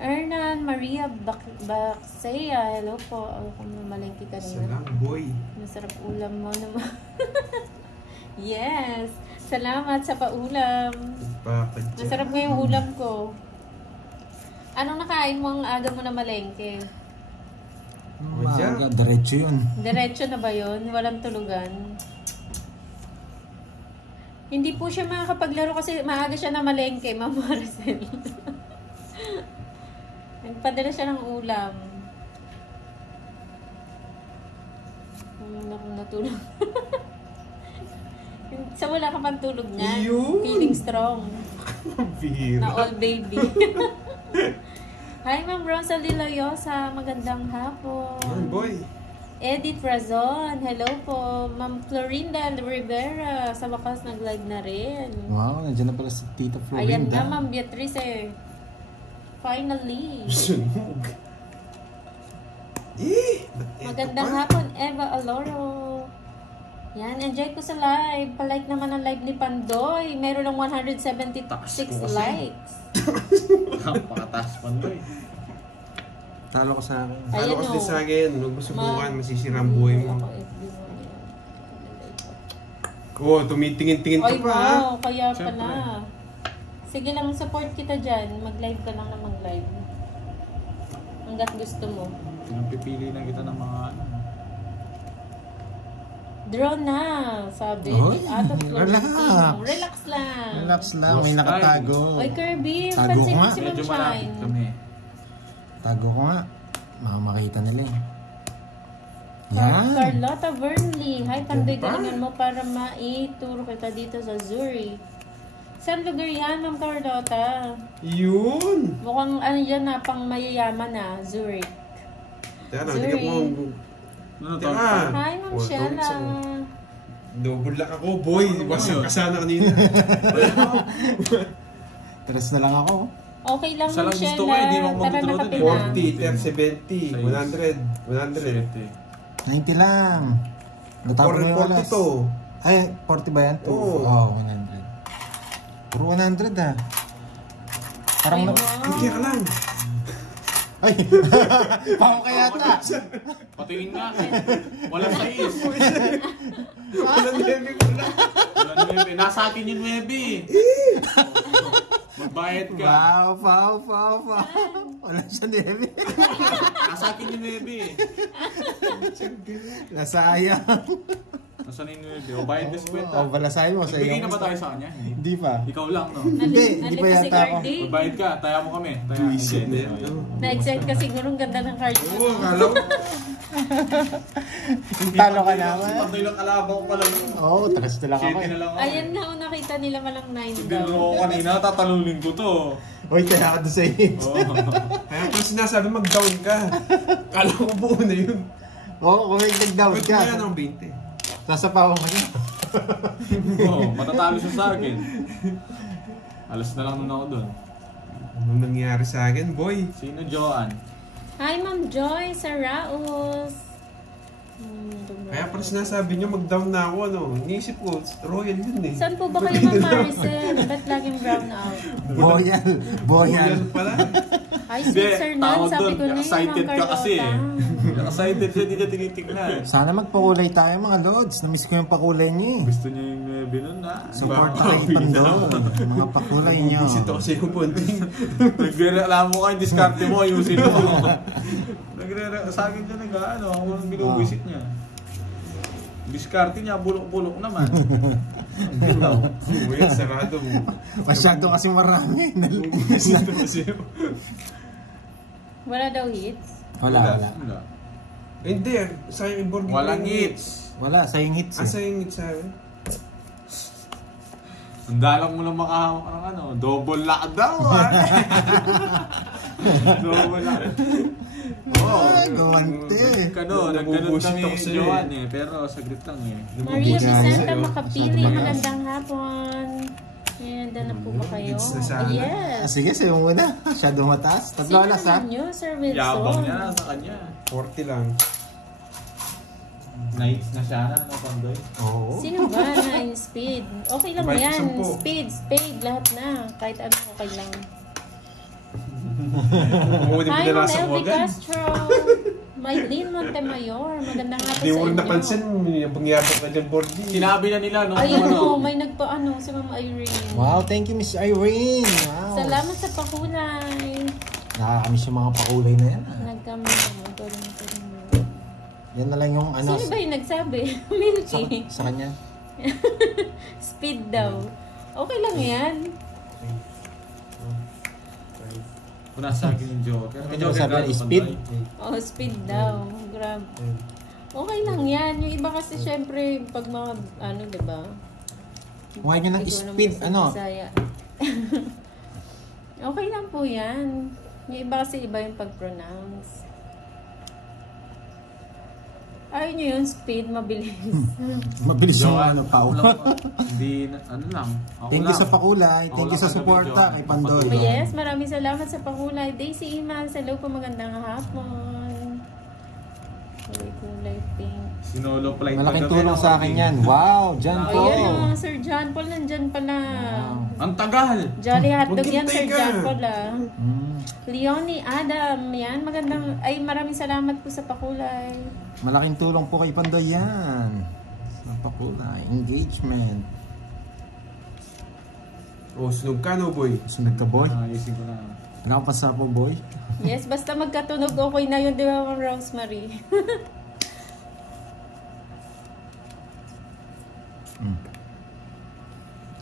Ernan Maria Baksea. Hello po. Ako mamalengki isa kanina. lang boy. Masarap ulam mo naman. Yes. Salamat sa paulam. Pakadya. Masarap nga yung ulam ko. Anong nakain mo ang aga mo na malengke? Maaga, diretso yun. Diretso na ba yun? Walang tulugan? Hindi po siya makakapaglaro kasi maaga siya na malengke, Ma'am Maricel. Nagpadala siya ng ulam. Naku, natulog. Sa wala ka pang tulog niyan. Yun! Feeling strong. Bihira. Na all baby. Hi, Ma'am Rosalie Loyosa. Magandang hapon. Yan, boy. Edith Razon. Hello po. Ma'am Florinda Rivera. Sa wakas nag-live na rin. Wow, nandiyan na pala si Tita Ayan Florinda. nga, Ma'am Beatrice. Finally. Sunog. Eh! Magandang hapon, Eva Aloro. Yan, enjoy ko sa live. Palike naman ang live ni Pandoy. Meron ng 176 likes. Pakataas pa doy. Talo ko sa akin. Talo Ayan, kasi oh. sa akin. Huwag mo subukan. Ma- Masisira ang buhay mo. Oh, tumitingin-tingin ka Ay, pa. ha? wow. Kaya Siyempre. pala. Sige lang, support kita dyan. Mag-live ka lang na mag-live. Hanggat gusto mo. Pinapipili na kita ng mga ano. Draw na, sabi. Oy, Out of relax. Relax lang. Relax lang, may nakatago. Oy, Kirby, Tago pansin ko mo nga. si Ma'am Medyo malapit Shine. kami. Tago ko nga. Makita nila eh. Yan. Carlotta Burnley. Hi, Pandoy, Diba? galingan mo para maituro kita dito sa Zurich. Saan lugar yan, Ma'am Carlotta? Yun! Mukhang ano yan na, pang mayayaman na, Zurich. Teka na, hindi ka mo... Ano to? Teka! Hi, Ma'am Oh, Shella. double lock ako, boy! Wasak ka sana kanina. Tres na lang ako. Okay lang, Isa Ma'am lang gusto Shella. ko, hindi mo ako Tara na matutulungan kape eh. na. 40, 10, 70, 100. 90 lang. Natapos mo yung alas. 42. Ay, 40 ba yan? Oo. Oh, 100. Puro 100 ah. Parang Ay, na... wow. Hindi ka lang. Ay! Pako kaya ta! Patingin nga eh. Walang sais. Wala nebe ko lang. Walang mebe. Nasa akin yung mebe. Magbayad ka. Wow. Wala siya nebe. Nasa akin yung mebe. Nasayang. Nasaan yung mebe? O bayad ka sa kwenta. Oh, balasay mo. Nagbigay Sayang. na ba tayo sa kanya? Hindi pa. Ikaw lang, no? Hindi Nalito pa si yata ako. Cardi. Magbayad ka. Taya mo kami. Taya. Buisit na yan. Na-excite ka siguro ang ganda ng card. Oo, kala ko. Talo ka naman. Pandoy lang kalaban ko pala yun. Oo, takas na lang ako. 7 na lang ako. Ayan nga, nakita nila malang 9 Hindi daw. mo ako kanina. Tatalunin ko to. Uy, kaya ka doon sa hips. Oh. Kaya kung sinasabi mag-down ka. Kala ko buo na yun. Oo, kung may nag-down Pwede ka. ba yan ang 20? Sasapawan ka niya. Oh, matatalo siya sa akin. Alas na lang nun ako doon. Anong nangyari sa akin, boy? Sino, Joanne? Hi, Ma'am Joy sa Raos. Kaya pala sinasabi niyo mag-down na ako, ano? Iniisip ko, royal yun eh. Saan po ba kayo, Ma'am Maricel? Ba't laging brown out? Boyal. Royal pala. Hi, sweet sir Nan. tawag Sabi doon, ko na yun, excited Ma'am ka kasi eh. Carlota. Excited siya, di ka tinitignan. Sana magpakulay tayo mga lods. Namiss ko yung pakulay niyo eh. Gusto niya yung binun na. Support tayo ipando. Mga pakulay niyo. Bubusit ako sa iyo, Ponting. Nagre-reklamo ka yung diskarte mo, ayusin mo. Sa akin siya nag-ano, ako ang binubuisit niya. Diskarte niya, bulok-bulok naman. Bitaw. Uy, sarado mo. Masyado kasi marami. Bubusit ako sa iyo. Wala daw hits. Wala. Wala. Hindi, sayang i-board mo. Walang hits. Wala, sayang hits eh. Sayang hits sa akin. Ang dalang mo lang makahawak ng ano, double lock daw. Double lock. Ay, gawante. Nagkanon Nabubusit kami ako yung sa'yo eh. Joanne eh, pero saglit lang eh. Maria Nabubusit Vicenta sa'yo. Makapili. Masyado Magandang hapon. Ayan, na po ba kayo? Hits na sana. Ah, Yes. sige, sayo muna. Masyado mataas. Tatlo Sino alas ha. naman yun, Sir Wilson? Yabang niya sa kanya. 40 lang. Nights na siya na, no, Pandoy? Oo. Sino ba na in speed? Okay lang Bike yan. 10. Speed, spade, lahat na. Kahit ano, okay lang. Oo, di Hi, mo Ma'am nasa mo Elvie agad. Castro. Maylene Montemayor. Magandang hapon Di sa mo rin inyo. napansin, yung pangyabang ka dyan, boarding. Sinabi na nila nung Ayun ano. o, may nagpaano si Ma'am Irene. Wow, thank you Miss Irene. Wow. Salamat sa pakulay. Nakakamiss yung mga pakulay na yan. Nagkami Yan na lang yung ano. Sino ba yung nagsabi? Sa, Milky. sa kanya. Speed daw. Okay lang yan. Kung nasa akin yung Joker. May Ano Joker sabi ka, niya, no, speed? Pandoy? Oh, speed daw. Grab. Okay lang yan. Yung iba kasi syempre, pag mga, ano, diba? Huwag nyo ng Siguro speed, naman sa ano? Bisaya. Okay lang po yan. Yung iba kasi iba yung pag-pronounce. Ayaw nyo yun, speed, mabilis. Mabilis yung ano, pau. Hindi, ano lang. Ako Thank you lang. sa pakulay. Ako Thank you lang sa ang suporta nabidyoan. kay Pandoy. Oh, yes, maraming salamat sa pakulay. Daisy Iman, hello po, magandang hapon. Kulay pink. Sinolo flight Malaking kagabi, tulong no? sa akin yan. Wow, John Oh, Paul. yan Sir John Paul, nandyan pala. Ang tagal! Jolly hotdog yan, Maghintay Sir ka. John Paul Mm, Leonie Adam, yan, magandang, ay maraming salamat po sa pakulay. malaking tulong po kay Pandoy yan. Sa pakulay. Engagement. Oh, sunog ka no, boy. Sunod ka, boy. Ayusin ko na. Ano pa sa po, boy? Yes, basta magkatunog, okay na yun, di ba, Ma'am Rosemary?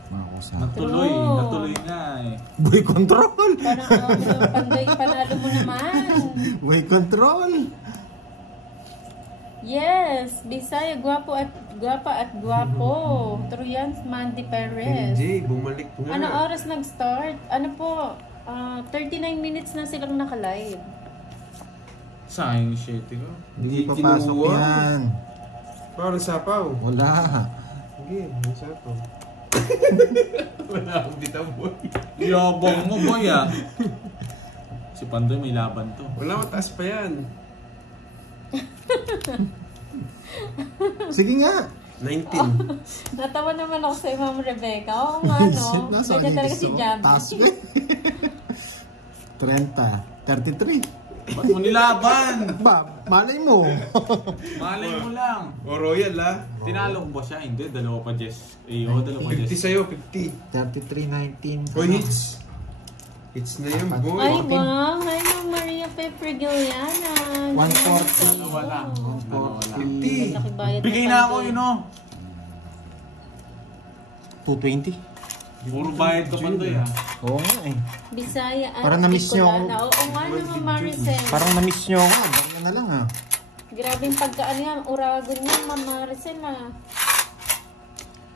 Makakusap. Natuloy, True. natuloy nga eh. Boy control! Parang Pandoy, panalo mo naman. Boy control! Yes, Bisaya, guwapo at guwapo. True yan, Mandy Perez. Hindi, bumalik nga. Ano oras nag-start? Ano po, 39 minutes na silang naka-live. Sayang yung shit ko. Hindi papasok kinuha. yan. Parang sapaw. Wala. Sige, may sapaw. Wala akong bitaw, boy. Yabang mo boy ah. Si Pandoy may laban to. Wala, mataas pa yan. Sige nga. 19. Natawa naman ako sa Ma'am Rebecca. Oo nga, no? Ganyan talaga si Jabby. Taas ko eh. 30. 33. Ba't mo nilaban? Ba, malay mo. Malay mo lang. O, Royal, ha? Tinalo ko ba siya? Hindi, dalawa pa Jess. Dalawa pa 50 Jess. sa'yo, 50. 33, 19. Hoy, hits. Hits na yan, boy. Ay, wow. Hi, Ma'am Maria Pepper Giliana. 140. Dalawa lang. Dalawa lang. 50. Nakibayad Bigay na na Pandoy. ako yun oh. 220. Puro bayad ka Pandoy ah. Oo nga eh. Bisaya at Parang na-miss niyo ako. Bicolana. Oo nga naman, Maricel. Parang na-miss nyo ako. Baka na lang ah. Grabe yung pagkaan yan. Uragon yan, Ma'am Maricel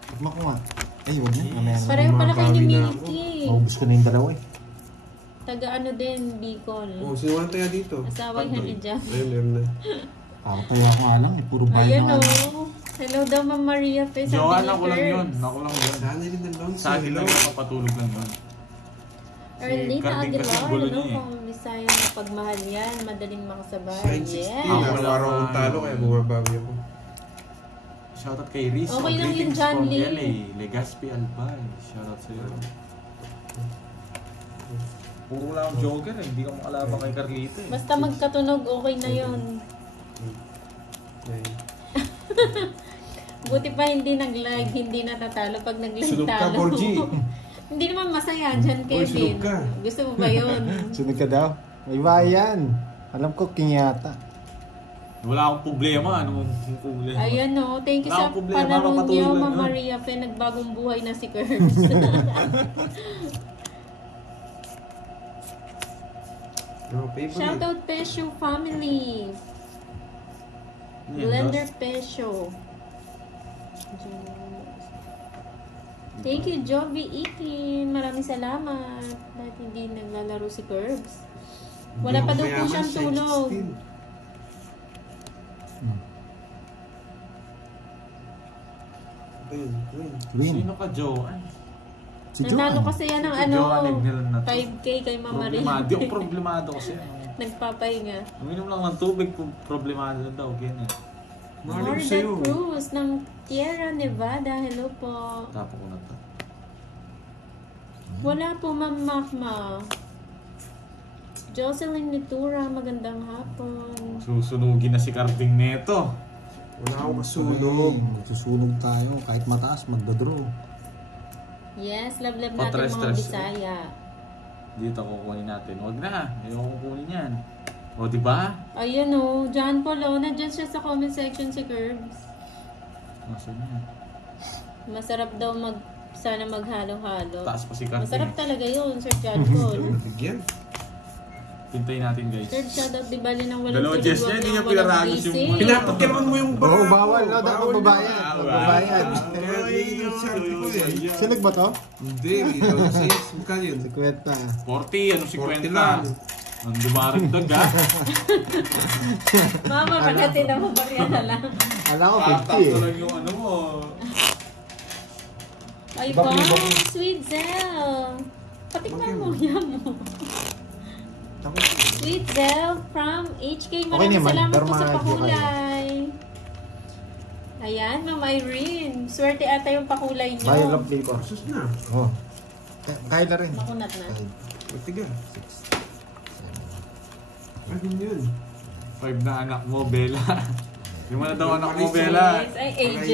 Tikma ko nga. Ay, huwag na. Mamaya na. Pareho pala kayo ni Mabawi na Milky. Maubos ko na yung dalawa eh. Taga ano din, Bicol. Oh, sino nga tayo dito? Asawa niya ni Jam. Ayun, meron na. Kakatawa ko nga lang eh. Puro bayad Ayan na nga. o. Hello daw, Ma'am Maria Pe. Sa Joan ako lang yun. Ako lang yun. Sana rin ng long Sa akin lang yung papatulog lang yun. Erlita Carding kasi Aguilar. gulo Ano niya eh. kung Bisaya na pagmahal yan. Madaling makasabay. Sign 16. Yes. Araw-araw akong talo, kaya bumabawi ako. Shoutout kay Riz. Okay lang yun, Greetings John from Lee. LA. Legazpi Albay. Shoutout sa'yo. Puro lang ang joker eh. Hindi ka makalaban kay Carlito eh. Basta magkatunog, okay na yun. Ayun. Buti pa hindi nag-live, hindi natatalo. Pag nag-live Sunod ka, talo. Borgie. Hindi naman masaya dyan, Uy, Kevin. sunod ka. Gusto mo ba yun? Sunod ka daw. May bayan. Alam ko, king yata. Wala akong problema. Anong problema? Ayan o. Thank you Wala sa akong problema, panaro mapatuloy niyo, lang Ma'am yun. Maria Pe. Nagbagong buhay na si Curbs. Oh, favorite. Shoutout Pesho family. Blender Pesho. Thank you, Jovi Ikin. Maraming salamat. Dahil hindi naglalaro si Curbs. Wala pa daw po siyang tulog. Win. Sino ka, Joan? Si Nanalo Joan. kasi yan ng Si ano, Joan Negnel na to. 5K kay Mama Rin. Problemado. Di ako problemado kasi. Nagpapahinga. Uminom lang ng tubig kung problemado daw. Ganyan. Mahalin Morda sa'yo. Cruz ng Tierra Nevada. Hello po. Tapo ko na to. Wala po, Ma'am Makma. Jocelyn Nitura, magandang hapon. Susunugin na si Carding neto. Wala akong kasunog. Susunog tayo. Kahit mataas, magdodraw. Yes, love-love natin Patres, mga tres. Bisaya. Dito kukunin natin. Huwag na. Ayaw kukunin yan. O, diba? Ayun o, John Paul, oh, nandyan siya sa comment section si Curbs. Nasaan yan? Masarap daw sana maghalo-halo. Taas pa si Carding. Masarap talaga yun, Sir John Paul. Bigyan. Hintayin natin, guys. Third shoutout, di bali ng walang Dalawa, tulog, Jess, wag hindi ng niya walang pinaragos yung gising. mga- Pinapagkalaman mo yung Oo, bawal. No, dapat Bawal babayad. yun. Babayad. Sinag ba to? Hindi, ito si magkano yun? 50. 40, ano 40 50? lang. Ang dumaragdag ha. Mama, pagdating na mabarya na lang. Ala ko, Tatak 50 eh. lang yung ano mo. Ay, Bakli, wow, bakli. sweet Zell. Patikman mo yan mo. Sweet Zell from HK. Okay Maraming naman, salamat pero po sa mahal ko pakulay. Ayan, Ma'am Irene. Swerte ata yung pakulay nyo. Bayo lang play ko. Sus na. Oh. Kaya na rin. Makunat na. Matiga. Ano yun? 5 na anak mo, Bella. Yung na daw anak mo, Bella. Yes, ay AJ.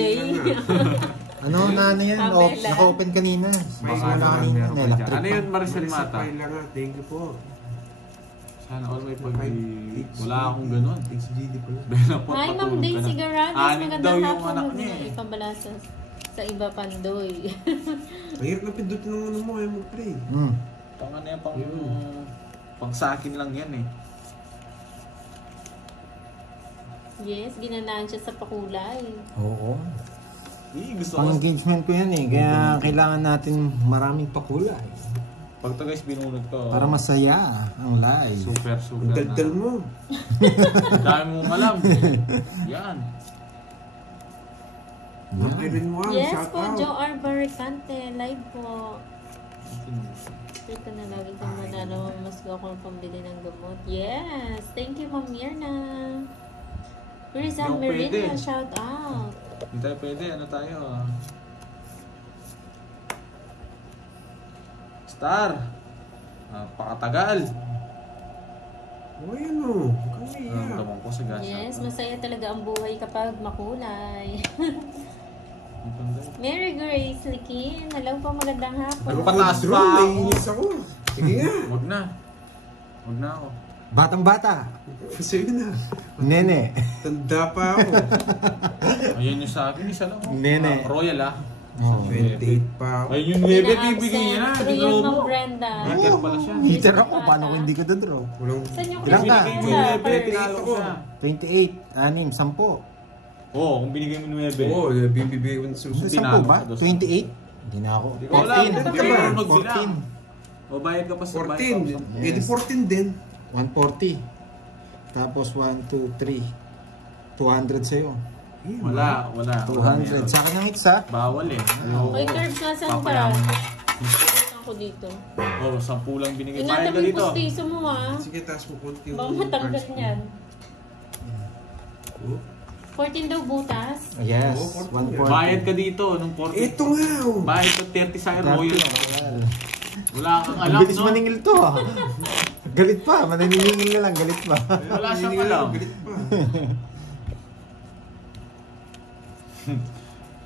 Ano na ano yan? Oh, Abela. naka-open kanina. Baka na kanina. Meron pa dyan. Electric Ano yun, pa. Maricel Mata? lang nga. Thank you po. Sana all may pag wala akong ganun. XGD po yun. Bella po, Hi, Ma'am patulog Day ka na. Sigarados. Anim daw Magandang yung hapon. anak niya Ay, eh. pambalasa sa iba pandoy. Mahirap na pindutin ng ano mo. Ayaw mo play. Pang ano yan, pang sa akin lang yan eh. Yes, ginanaan siya sa pakulay. Oo. Gusto ko. Pang engagement ko yan eh. Kaya kailangan natin maraming pakulay. Pag to guys, binunod ko. Para masaya ang live. Super, Ang super daldal na. mo. Dami mong alam. Yan. Ma'am Irene Wang, Yes shout po, out. Joe R. Barricante. Live po. Ito na lagi kang manalo. Mas go akong pambili ng gamot. Yes! Thank you, Ma'am Mirna. Rizal Yung pwede. Merina, shout out. Hindi tayo pwede. Ano tayo? Star. Pakatagal. Uy, ano? Kaya. Naramdaman ko sa gas. Yes, masaya talaga ang buhay kapag makulay. Mary Grace Likin, hello po, magandang hapon. Ano pataas Drone, pa ako? naiinis ako. Sige nga. Wag na. Wag na ako. Batang bata. Sige na. Nene. Tanda pa ako. Ayan yung sa akin. Isa lang. Nene. Royal ah. Oh. 28 pa ako. Ayun yung 9. Bibigyan niya na. True Di yan, mo. Ma'am Brenda. Hater pala siya. Heater ako. Paano ko hindi ko dodraw? Walang... Saan yung Ilang ka? Binigay mo yung 9. First. Tinalo ko siya. 28, 6, 10. Oo, kung binigay mo yung 9. Oo, bibigay ko ng susunod. Sa 10 ba? 28? Hindi na ako. Hindi ko alam. 14. Ba't ka ba magbilang? O bayad ka pa sa 14. Yes. Eh di 14 din. 140. Tapos 1, 2, 3. 200 sa'yo. Wala. 200. Sa akin ang hits ha. Bawal eh. Oy, Curbs, nasaan ka? Papayaman mo. Ako dito. Oo, 10 lang binigay. Bayad Ingatan ka mo yung dito. pustiso mo ah. Sige, taas mo konti. Baka matanggal niyan. Oh. 14 daw butas. Yes. Oo, 140. Bayad ka dito nung 40. Ito nga oh. Bayad ka 30 sa Royal. Wala kang alam, Ang bilis no? maningil to ha. Galit pa. Maniningil na lang. Galit pa. Wala siyang alam. Galit pa.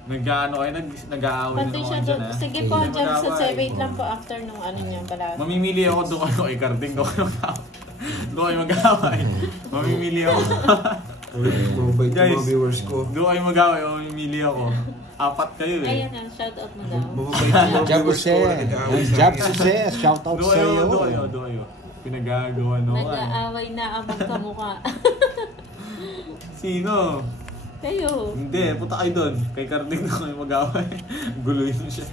Nag-ano kayo, nag-aaway na Pati ako siya dyan, doon. ha? Sige po, Hindi dyan sa mag-aaway. 7 lang po after nung ano niya. Balasa. Mamimili ako doon kayo kay Carding. Doon kayo mag-aaway. Doon kayo mag-aaway. Mamimili ako. Mabait yung Guys. mga viewers ko. Doon kayo mag-aaway. Mamimili ako. 4 kayo eh. Ayan yan, shout out mo daw. Mabait yung mga Job viewers ko. success. Nag-aaway sa Job akin. success. Shout out Doon sa kayo, iyo. doon kayo. Pinagagawa no. Nag-aaway na ang magkamukha. Sino? Kayo. Hindi, punta kayo doon. Kay Carding doon kayo mag-aaway. Guluhin mo siya.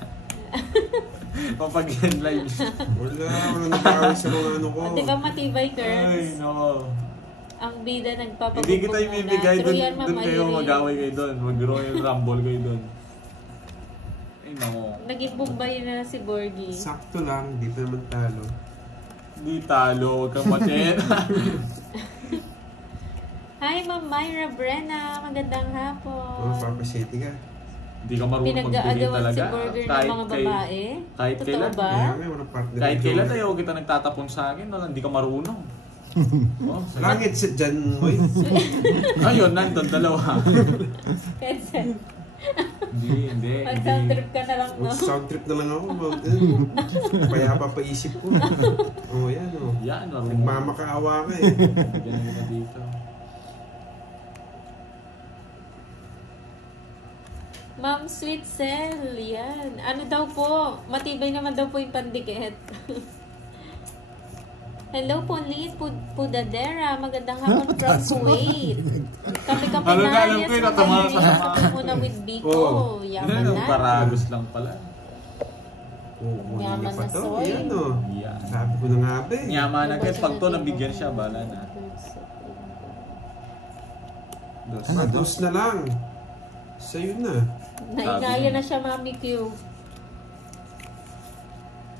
Papag-yan live siya. Wala, walang nag-aaway sa mga ano ko. Di ba matibay, Ay, Curbs? no. Ang bida nagpapagumpong Hindi kita ibibigay True doon. yan, Ma'am Doon kayo Irene. mag-away kayo doon. Mag-Royal Rumble kayo doon. Ay, nako. Naging bumbay na si Borgie. Sakto lang, di pa naman talo. Hindi talo. Huwag kang matin. Hi, Ma'am Myra Brenna. Magandang Oh, hapon. Papa City ka. Hindi ka marunong magbigay Pinag-aagawan talaga. si Burger ng mga babae. kahit Totoo kailan. ba? Kaya nga, walang partner. Kahit kailan tayo kita nagtatapon sa akin. Wala, hindi ka marunong. Oh, Langit sa dyan, boy. ayun, nandun dalawa. Kasi, Hindi. mag-sound trip ka na lang, no? Mag-sound trip na lang ako. Kaya papaisip ko. Oh, yan oh. Yan, marunong. Nagmamakaawa ka eh. Ganun kita dito. Ma'am Sweet Cell, yan. Ano daw po? Matibay naman daw po yung pandikit. Hello po, Lynn Pudadera. Magandang hapon from Kuwait. Kami ka Ano na, alam ko yun, natama sa sama. Ako muna with Biko. Oh. Yaman Hindi, na. paragos lang pala. Kukunin Yaman niya pa na to. soy. Yan o. Yan. Sabi ko na nga ba eh. Yaman na guys, pag to nabigyan siya, bala na. Dos na lang. Sa'yo na. Nainaya na siya, Mami Q.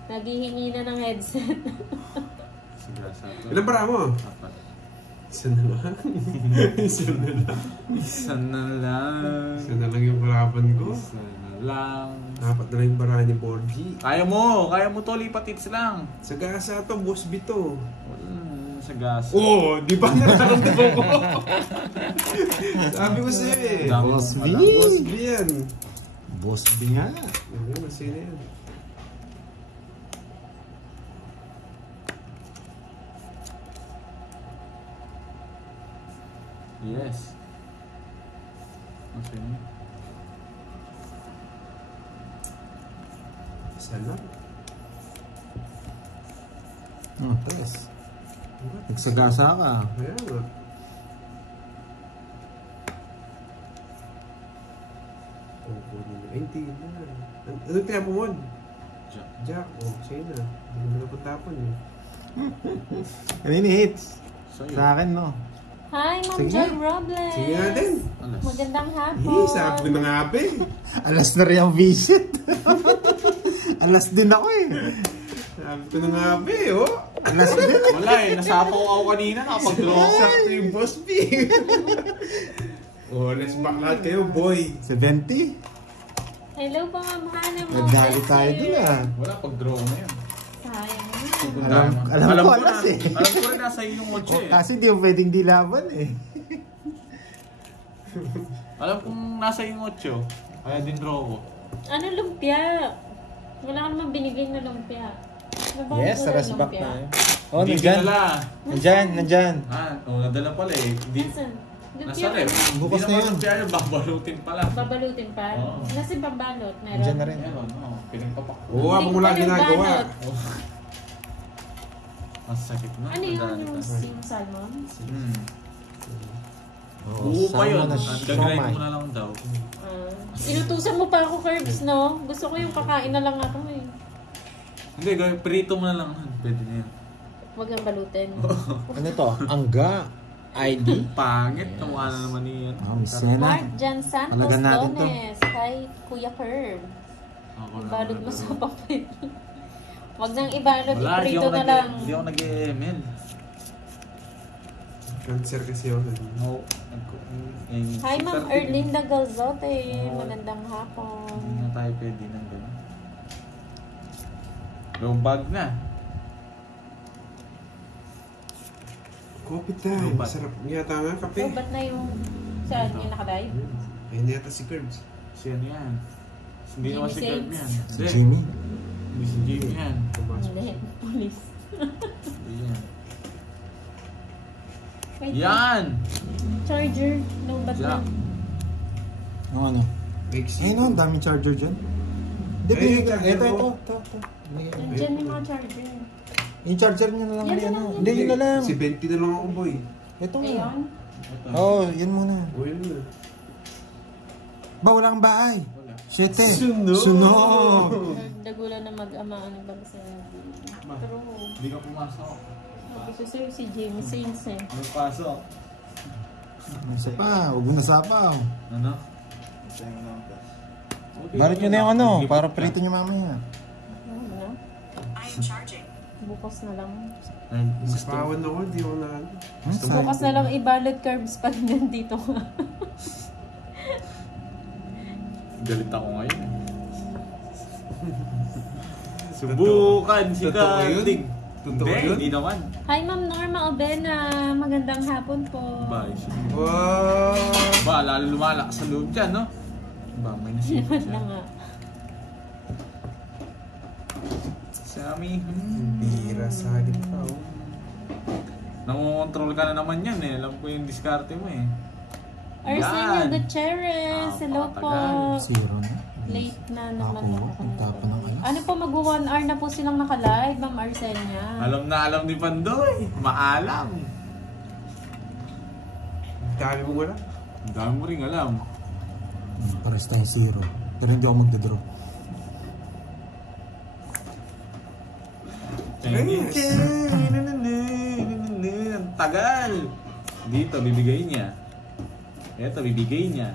Naghihingi na ng headset. Ilan para mo? Apat. Isa na lang. Isa na lang. Isa na lang. Isa na lang yung kalaban ko. Isa na lang. Dapat na lang yung bara ni Borgie. Kaya mo to, lipat-its lang. Sa gasa to, Boss B to. Sa gas. Oh, di ba nararamdaman ko? Sabi ko sa'yo eh. Boss B. Boss B yan. Boss B nga. Ano, masaya na yan. Yes. Okay. Sana. Tres. Nagsagasa ka. Kaya nga. Ay, hindi na. Ano tinapo mo? Jack. Jack. Oh, sa'yo na. Hindi mo na napatapon eh. Ano yung hits? Sa'yo. Sa akin, no? Hi, Ma'am Sige. Joy Robles. Sige natin. Alas. Magandang hapon. Eh, sabi ko na nga ba eh. Alas na rin ang visit. Alas din ako eh. Sabi ko na nga ba eh, oh. Alas din. Wala eh, nasapaw ako kanina nakapag-draw ako. Sakto yung Boss B. Oh, let's back lahat kayo, boy. 70. Hello po, Ma'am Hannah mo. Nagdali tayo dun ah. Wala pag-draw na yan. Sayang. Alam ko alas eh. Alam ko rin nasa iyo yung 8 eh. Kasi di mo pwedeng dilaban eh. Alam kong nasa yung 8. Kaya din draw ko. Ano lumpia? Wala ka naman binigay na lumpia. Nabago Yes, ko sa na rasbak lumpia. na yun. Oh, Hindi nandyan. dinala. Nandyan. Nadala pala eh. Hindi, Nasaan? nasa Lumpia. ref. Bukas Hindi na naman yun. lumpia yun, babalutin pala. Babalutin pa? Oo. Nasa pambalot? Meron? Nandyan na rin. Meron, oo. Pinagpapak. Oo, habang wala ginagawa. Masakit na. Ano yun? Nadali Yung, pa. yung salmon? Oo pa yun. sama na Undergrind siomay. mo na lang daw. Inutusan mo pa ako, Curbs, no? Gusto ko yung kakain na lang ako eh. Hindi, gawin, prito mo na lang. Pwede na yun. Huwag nang balutin. Ano to? Angga. ID. Pangit. Kamukha na naman niyan. Sena. Mark Jan Santos Alagan natin to. Dones. Kay Kuya Curb. Ako lang Ibalot mo na sa to. papel. Huwag nang ibalot, Wala, di iprito ako na lang. Hindi ako nag-ML. Cancer kasi ako. No. Hi, Ma'am Erlinda Galzote. Magandang Hindi hapon. na tayo pwede ng gano'n. Low bag na. Coffee time. Lubat. Sarap yata nga kape. So, ba't na yung saan yung nakadive? Ayun na yata si Curbs. Si ano yan? Hindi naman si Jimmy Kirk Saints. yan. Si Hindi. Jimmy. Hindi si Jimmy yan. Pumasok. Hindi, police. Hindi yan. Wait, Yan! charger. No, ba't na? Jack. Ang ano? Ayun no, ang daming charger dyan. Hindi, Ay, yung ito. charger mo. Nandiyan yung mga charger. Yung charger niya na lang. Yan Yan, na lang, Hindi, yun na lang. Si 20 na lang ako, boy. Ito. Ayun. Oo, yun muna. O, yun na. Ba, wala kang bahay. Wala. 7. Sunog! Sunog! Dagulan na mag-ama ng bagsa. Pero, Hindi ka pumasok. magsusuyo si Jamie Saints eh. Nagpasok. Isa pa, huwag mo nasapaw. Ano? Barit nyo na yung ano, para prito nyo mamaya. Ano na? Bukas na lang. Ay, gusto. Pawan ako, di ako na. Bukas na lang ibalot curbs pag nandito ka. Galit ako ngayon. Subukan si Totoo yun? Karting. Totoo Hindi, yun? hindi naman. Hi Ma'am Norma Obena, magandang hapon po. Bye. Wow! Ba, lalo lumalakas sa loob dyan, no? Ba, may nasipot Yan na siya. nga. Sami, Bira sa akin pa, oh. nangongontrol ka na naman yan eh. Alam ko yung diskarte mo eh. Arsenio Yan. Gutierrez, hello po. Napakatagal. Zero na. Late na naman Ako, ako. pagtapa ng alas. Ano po, mag-1 hour na po silang nakalive, Ma'am Arsenio. Alam na alam ni Pandoy. Maalam. Dami mo wala. Ang dami mo rin alam. Pares tayo zero. Pero hindi ako magdadraw. Chinese. Ang tagal. Dito, bibigay niya. Eto, bibigay niya.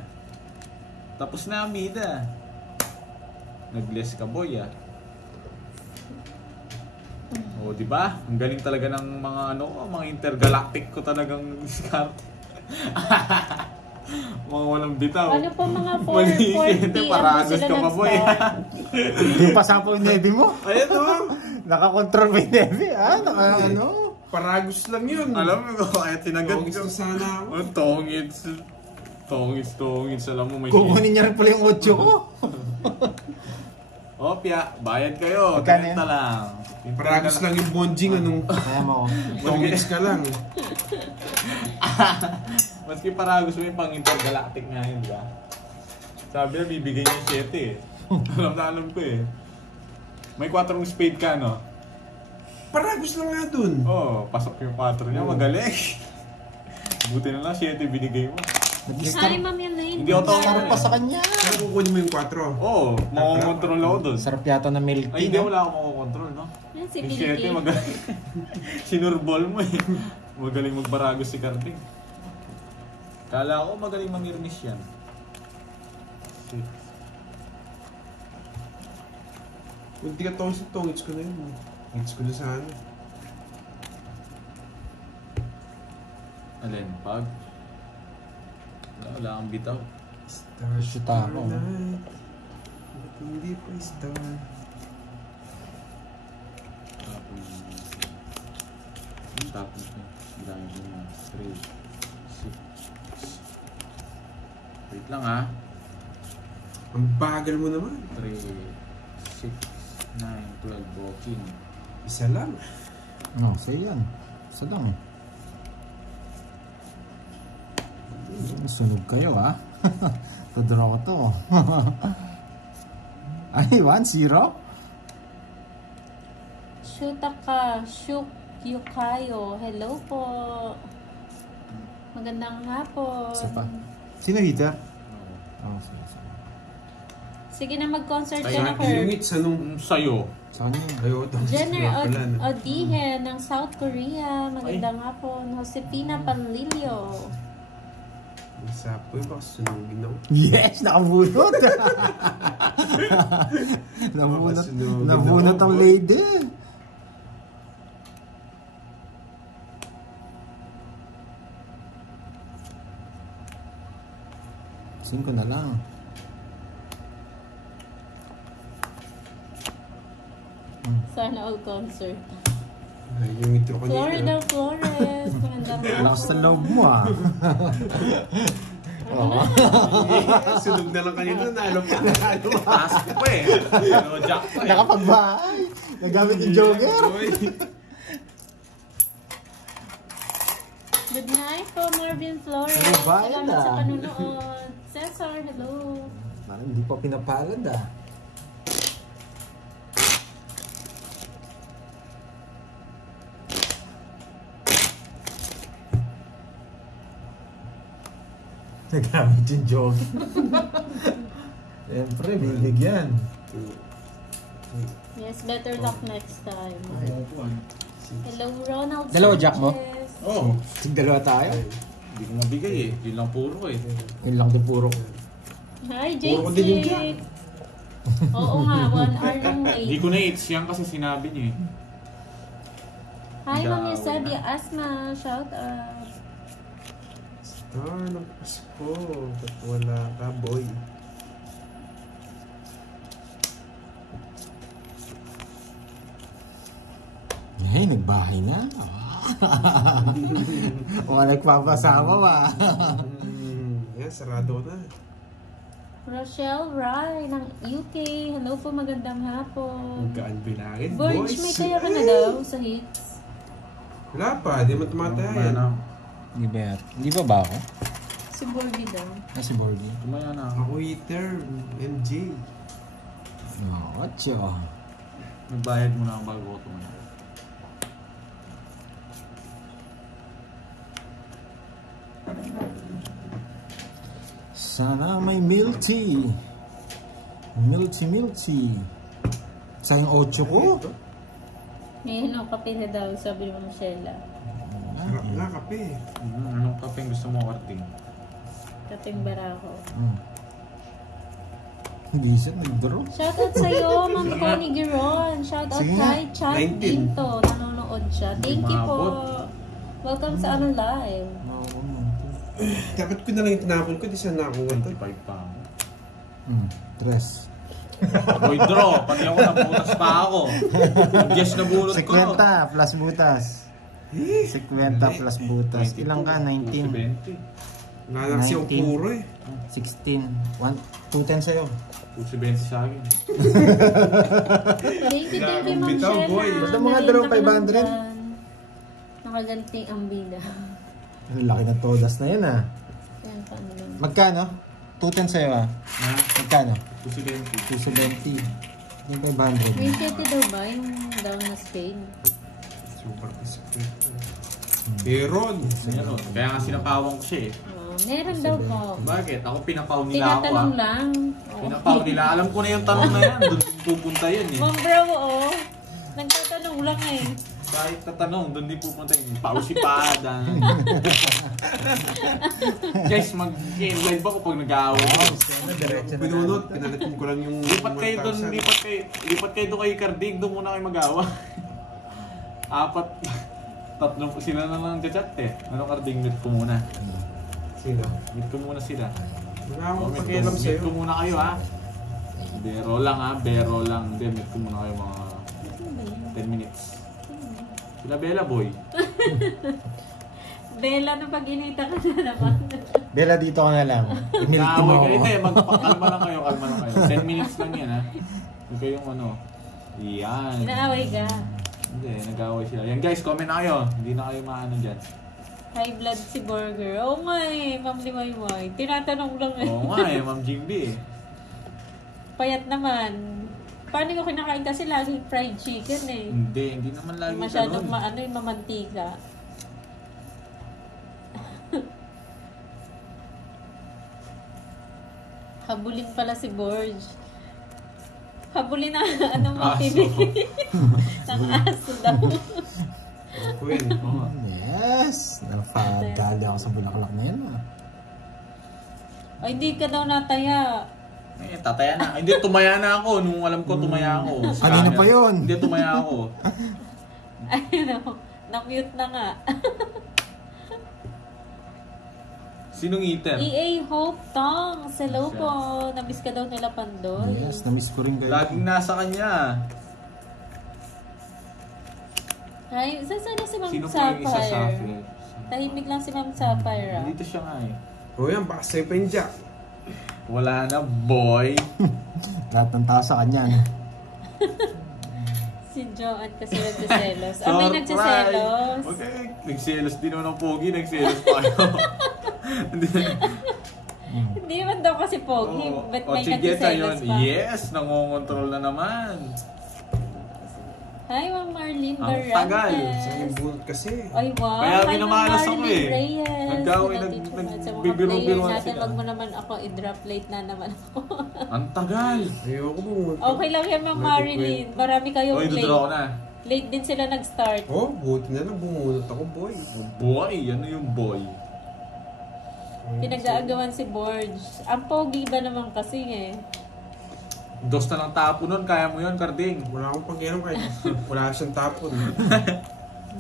Tapos na ang bida. Nag-less ka, boy, ah. O, di ba? Ang galing talaga ng mga mga intergalactic ko talagang discard. Mga walang bitaw. Ano po mga 4 Mali, paragos ka pa, boy. Hindi pa sampo yung Navy mo. Ayan o. Nakakontrol mo yung Navy, ah? Paragos lang yun. Alam mo ko, kaya tinagat Tongits ko. na sana ako. Oh, tongits. Alam mo, may Kukunin niya rin pala yung 8 ko. Opya, bayad kayo. Magkano 30 lang. Paragos lang yung bonjing anong Kaya mo. tongits ka lang. Maski paragos mo yung pang intergalactic nga yun, diba? Sabi na, bibigay niya 7 eh. Alam ko eh. May 4 spade ka, no? Paragos lang nga dun. Oo, pasok yung 4 niya. Magaling. Buti na lang 7 binigay mo. Hi, Ma'am Elaine. Hindi ako Sarap pa sa kanya. Kaya kukunin mo yung 4. Oo, makakontrol ako doon. Sarap yata na milk Ay, tea, hindi no? wala ako makakontrol, no? Yan si Yung Billy. 7, magaling. Sinurbol mo eh. Magaling magbaragos si Carding. Kala ko magaling manirnis yan. 6. Kung di ka tongits ko na yun. Tongits ko na sana. Alin, pag? Wala kang bitaw. Shoot ako. Starlight, ba't hindi pa star? Tapos na. Bilangin ko na. 3, 6. Wait lang ha. Ang bagal mo naman. 3, 6, 9, 12, walking. Isa lang. No, sa'yo yan. Isa lang eh. Sunog kayo, ha? Tudraw ko to. Ay, 1-0? Shutaka Shuk Yukayo. Hello po. Magandang hapon. Isa pa. Sino hitter? Oh, sige. Sige na mag-concert ka Ay, na, Kurt. Tongits anong... Sa'yo. Saan yun? Ayaw, tongits Jenner nga pala. no? Odihen ng South Korea. Magandang hapon. Josefina Panlilio. Isa po yung baka sunugin ako. Yes! Nakabunot! Nabunot ang lady. Singko na lang. Sana all concert. Ay, yung intro ko Florida nila. Flores. Magandang Lakas ng loob mo, ah. Sunog na lang kanina. Nalo pa. Taas ko pa eh. Ano, jack pa eh. Nakapagbahay. Nagamit yung joker. Good night po, Marvin Flores. Ano ba yan, Salamat sa ah? panunood. Cesar, hello. Parang hindi pa pinapalad, ah. Nagamit yung joker. Siyempre, bibigyan. Yes, better luck next time. Hello, Ronald Dalawa, Jack mo? Sanchez. Oo. Dalawa tayo. Hindi ko mabigay eh. Yun lang puro eh. Yun lang din puro. Hi, Puro ko din yung Jack. JC. Oo nga, 1 hour lang Hindi wait. ko na hits yan kasi sinabi niyo eh. Hi, Ma'am Daw Eusebia na. Asma. Shout out. Star ng Pasko. Ba't wala ka, boy? Ay, nagbahay na. Wala nagpapasama ba? Yan, sarado na. Rochelle Rai ng UK. Hello po, magandang hapon. Magkaan bilangin, Verge, boys. may kaya ka na daw sa hits. Wala pa, di mo tumatay. Hindi ba ako? Si Borgie daw. Si Borgie. Tumaya na ako. Ako hitter, MJ. No, Ocho. Nagbayad mo na ang bago ko tumaya. Sana may milk tea. Milk tea. Sayang 8 ko. May ano, kape na daw, sabi ni Ma'am Sheila. Sarap na kape. Anong kapeng gusto mo, Karting? Kapeng barako. Hindi siya nag-draw. Shoutout sa'yo, Ma'am Connie Giron. Shoutout Sige nga. kay Chat 19. Dinto. Nanonood siya. Thank you po. Umabot. Welcome sa ano live. Dapat ko na lang yung tinapon ko, di sana ako ito. 25 pa ako. Tres. Boy, draw. Pati ako nabutas pa ako. Guess na bunot ko. 50 plus butas. 50 plus butas. Ilang ka? 19. 20. Nalang siya 19. puro eh. 16. 210 sa'yo. 20 sa akin. Thank you, Ma'am Bitaw, Sheila. boy. Basta mga draw, 500. Nakaganti ang bida. Ang laki ng todas na yun ah. Yan, paano lang. Magkano? 210 sa'yo ah. Ha? Magkano? 270. 270. Yung 500. May 30 daw ba yung down na Spain? Super discreet. Meron. Meron. Kaya nga sinapawang ko siya eh. Meron daw po. Bakit? Ako pinapaw nila ako Tinatanong lang. Pinapaw nila. Alam ko na yung tanong na yan. Doon pupunta yan eh. Ma'am Bravo, oh. Nagtatanong lang eh. Kahit tatanong, doon din pupunta yung pausipada. Guys, mag-live ako pag nag-aaway. Pinunot, pinalitin ko lang yung... Lipat kayo doon, lipat kayo doon kay Kardig, doon muna kayo mag-awa. 4, 3 sila na lang chat eh. Ano Kardig, meet ko muna. Sino? Meet ko muna sila. Wala akong pakialam Meet ko sa'yo. muna kayo ha. Bero lang ha, bero lang. Hindi, meet ko muna kayo mga 10 minutes. Sila Bella Boy. Bella, nung pag-inita ka na naman. Bella, dito ka na lang. Imilti mo Naaway ako. kayo, hindi. Kalma lang kayo, kalma lang kayo. 10 minutes lang yan ha. Huwag kayong ano. Yan. Inaaway ka. Hindi, nag-aaway sila. Yan guys, comment na kayo. Hindi na kayo maano dyan. High blood si Burger. Oo nga eh, Ma'am Limaymay. Tinatanong lang eh. Oo nga eh, Ma'am Jingbi eh. Payat naman. Paano yung kinakain kasi laging fried chicken eh. Hindi naman lagi Masyadong ganun. yung mamantika. Habulin pala si Borge. Habulin na ano mo Aso. TV. Ang aso daw. Queen. Oo. Yes! Napadali ako sa bulaklak na yan ah. Ay, hindi ka daw nataya. Eh, tataya na. Hindi, tumaya na ako. Nung alam ko, tumaya ako. Kanina pa yun. Hindi, tumaya ako. Ayun o. Na-mute na nga. Sinong eater? EA Hope Tong. Hello po. Namiss ka daw nila Pandoy. Yes, na-miss ko rin kayo. Laging nasa kanya. Ay, saan na si Ma'am Sino po yung isa sa Sapphire? Tahimik lang si Ma'am Sapphire. Dito siya nga eh. O yan, baka sa'yo pa yung jack. Wala na, boy. Lahat ng tao sa kanya. No? Si Joanne kasi nagsiselos. Ah, may nagsiselos. Okay, nagselos din naman ng pogi. Nagselos pa kayo. Hindi man daw kasi pogi. Ba't may nagsiselos pa? Yes, nangongontrol na naman. Hi, Ma'am Marlene Ang tagal. Sa yung Barantes. bunot kasi. Ay, wow. Kaya Hi, Ma'am minamalas ako Marlene eh. Reyes. Nagkawin, Nandito naman sa mga nagbibiro-biroan player natin. sila. Wag mo naman ako i-drop late na naman ako. Ang tagal. Ayoko bumunot. Okay lang yan, Ma'am Marilyn. Marami kayong Oy, late. dodraw ko na. Late din sila nag-start. Oh, buti na lang bumunot ako, boy. Oh, boy, ano yung boy? Pinag-aagawan si Borge. Ang pogi ba naman kasi eh. Dos na lang tapo nun, kaya mo yun, Karding. Wala akong pakialam kahit wala siyang tapon.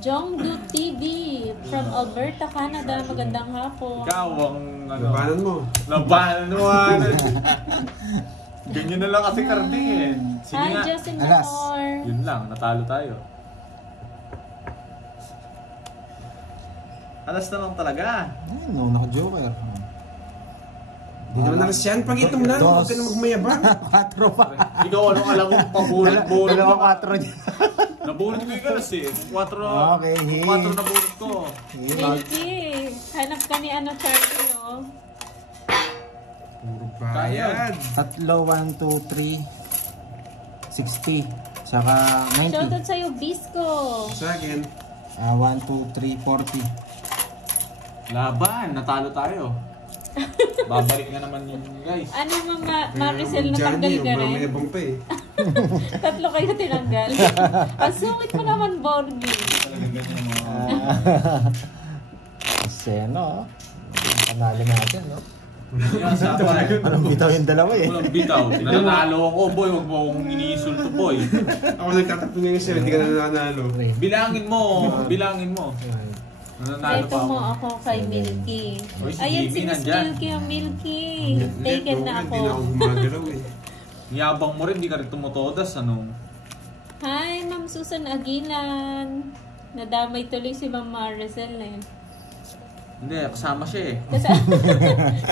Jongdu TV from Alberta, Canada. Magandang hapon. Ikaw ang ano. Labanan mo. Labanan mo. Ganyan na lang kasi Karding eh. Sige Hi, nga. Justin Alas. Moore. Yun lang, natalo tayo. Alas na lang talaga. Ay, no, naka-joker. Hindi naman alas yan. Pag itom na, huwag ka na magmayabang. 4 pa. Ikaw, anong alam mo? Pabulot-bulot Dalawa ka. 4 dyan. Nabulot ko yung alas eh. 4 Okay, hey. nabulot ko. Milky. Hanap ka ni ano, Charlie, oh. Puro bayad. 3, 1, 2, 3, 60. Saka 90. Shoutout sa'yo, Bisco. Sa akin, 1, 2, 3, 40. Laban, natalo tayo. Babalik na naman yun, guys. Ano Maricel, natanggal ka rin? Mamayabang pa eh. Tatlo kayo tinanggal. Ang sungit mo naman, Borgie. Talaga ganyan mo. Seno, panalo natin, no? Yan, sapay. Anong bitaw yung dalawa eh? Walang bitaw. Nananalo ako, boy. Huwag mo akong iniinsulto, boy. Ako nagtatakbo ngayon sa'yo, hindi ka na nanalo. Bilangin mo. Bilangin mo. Nananalo Ito pa ako. mo ako kay Milky. Uy, si Ayan Jimmy si Miss nandyan. Milky, ang Milky. Taken na Hindi na ako ako. gumagalaw eh. Niyabang mo rin, di ka rin tumutodas, ano? Hi, Ma'am Susan Aguilan. Nadamay tuloy si Ma'am Maricel eh. Hindi, kasama siya eh.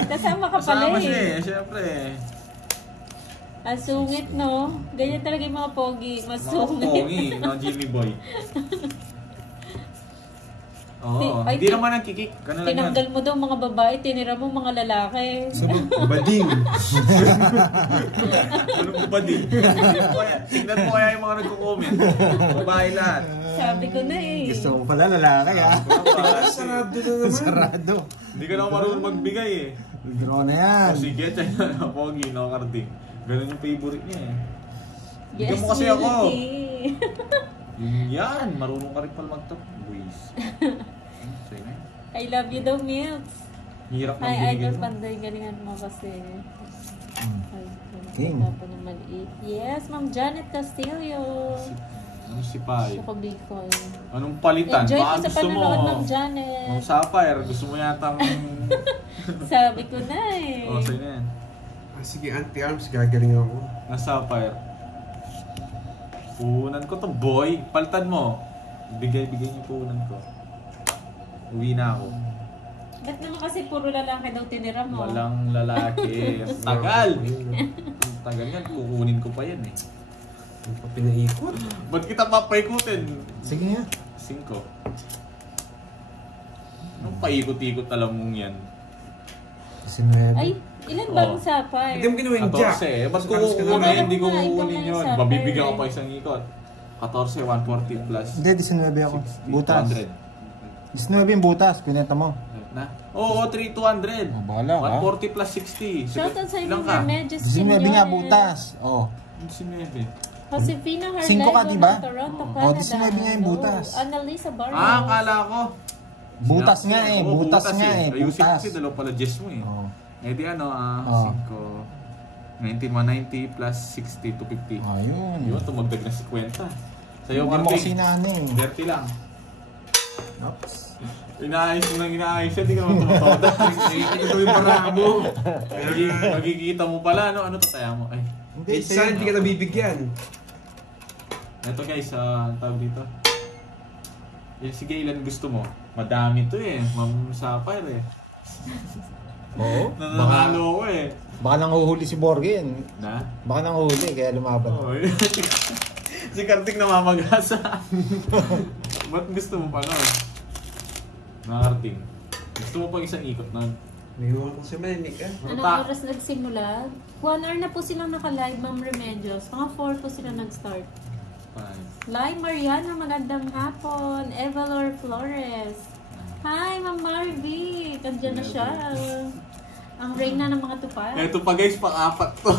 Kasama ka pala Kasama siya eh. eh, syempre. Ang sungit, no? Ganyan talaga yung mga pogi. Mga Masungit. pongi, no, Jimmy Boy. Oo, Ay, hindi naman ang kikik. Ganun lang yan. Tinanggal mo daw mga babae, tinira mo mga lalaki. Bading. Ano ba din? Tignan mo kaya yung mga nagko-comment. Babae lahat. Sabi ko na eh. Gusto mo pala lalaki ah. Sarado na naman. Sarado. Hindi ka na marunong magbigay eh. Draw na yan. O sige, tayo na pogi, no, Karding. Ganun yung favorite niya eh. Yes, Bigyan mo kasi ako. Milky. Yan, marunong ka rin pala mag-top. Buwis. Sige na. I love you daw, Milks. Hirap ng Hi, binigay Idol mo. Panday. Galingan mo kasi. Ay, King. pa ng maliit. Yes, Ma'am Janet Castillo. Ano si Pai? Ako Bicol. Anong palitan? Enjoy Baka ko sa gusto mo. panonood, Ma'am Janet. Ang Sapphire, gusto mo yatang... Sabi ko na eh. O, sa'yo na yan. Ah, sige, anti-arms, gagaling ako. Na Sapphire. Punan ko to, boy. Palitan mo. Bigay niyo punan ko. Uwi na ako. Ba't naman kasi puro lalaki daw tinira mo? Walang lalaki. Ang tagal! Ang tagal yan. Kukunin ko pa yan eh. Ang pa pinaikot. Ba't kita papaikutin? Sige nga. 5. Anong paikot-ikot alam mong yan? 19. Ay, ilan ba ang sapay? Hindi mo ginawa yung jack. 14 eh. Ba't ko Mas ka kukunin? naman. Hindi ko Ikaw na kukunin yung yun. sapphire Babibigyan ko eh. pa isang ikot. 14, 140 plus. Hindi, 19 ako. Butas. 200. 19 yung butas, pinenta mo. Na? Oo, 3,200. Oh, bahala ka. 140 plus 60. Shoutout sa Ilang inyo, ka? Remedios 19 nga butas. Oh. 19. Josefina Cinco ka, Harlego diba? ng Toronto, Oh, Canada. 19 nga yung butas. Oh, Annalisa Barros. Ah, akala ko. Butas nga eh, Oo, butas nga eh, Ayusin butas. kasi dalawa pala Jess mo eh. Oh. Eh di ano, Oh. 5. 19, 190 plus 60, 250. Ayun. Yun, tumagdag na 50. Sa'yo, Hindi mo kasi inaano eh. 30 lang. Oops. Inaayos mo lang inaayos yan, di ka naman tumatoda. Nakikita ko yung para mo. Magkikita mo pala, ano tataya mo? Ay, Hindi, Minsan hindi ka nabibigyan. eto guys, ang tawag dito. Sige, ilan gusto mo? Madami to eh. Ma'am Sapphire eh. Oo. Nananalo ko eh. Baka nang uhuli si Borgen. Na? Baka nang uhuli, kaya lumaban. Oh, si Kartik namamagasa. Ba't gusto mo pa nun? Kartik. Gusto mo pang isang ikot nun? May iwan ko sa manik ah. Anong oras nagsimula? 1 hour na po silang naka-live, Ma'am Remedios. Mga 4 po sila nag-start. Lai Mariana, magandang hapon. Evalor Flores. Hi, Ma'am Marvy. Nandiyan na siya. Ang reyna ng mga tupad. Eto pa guys, pang-apat to.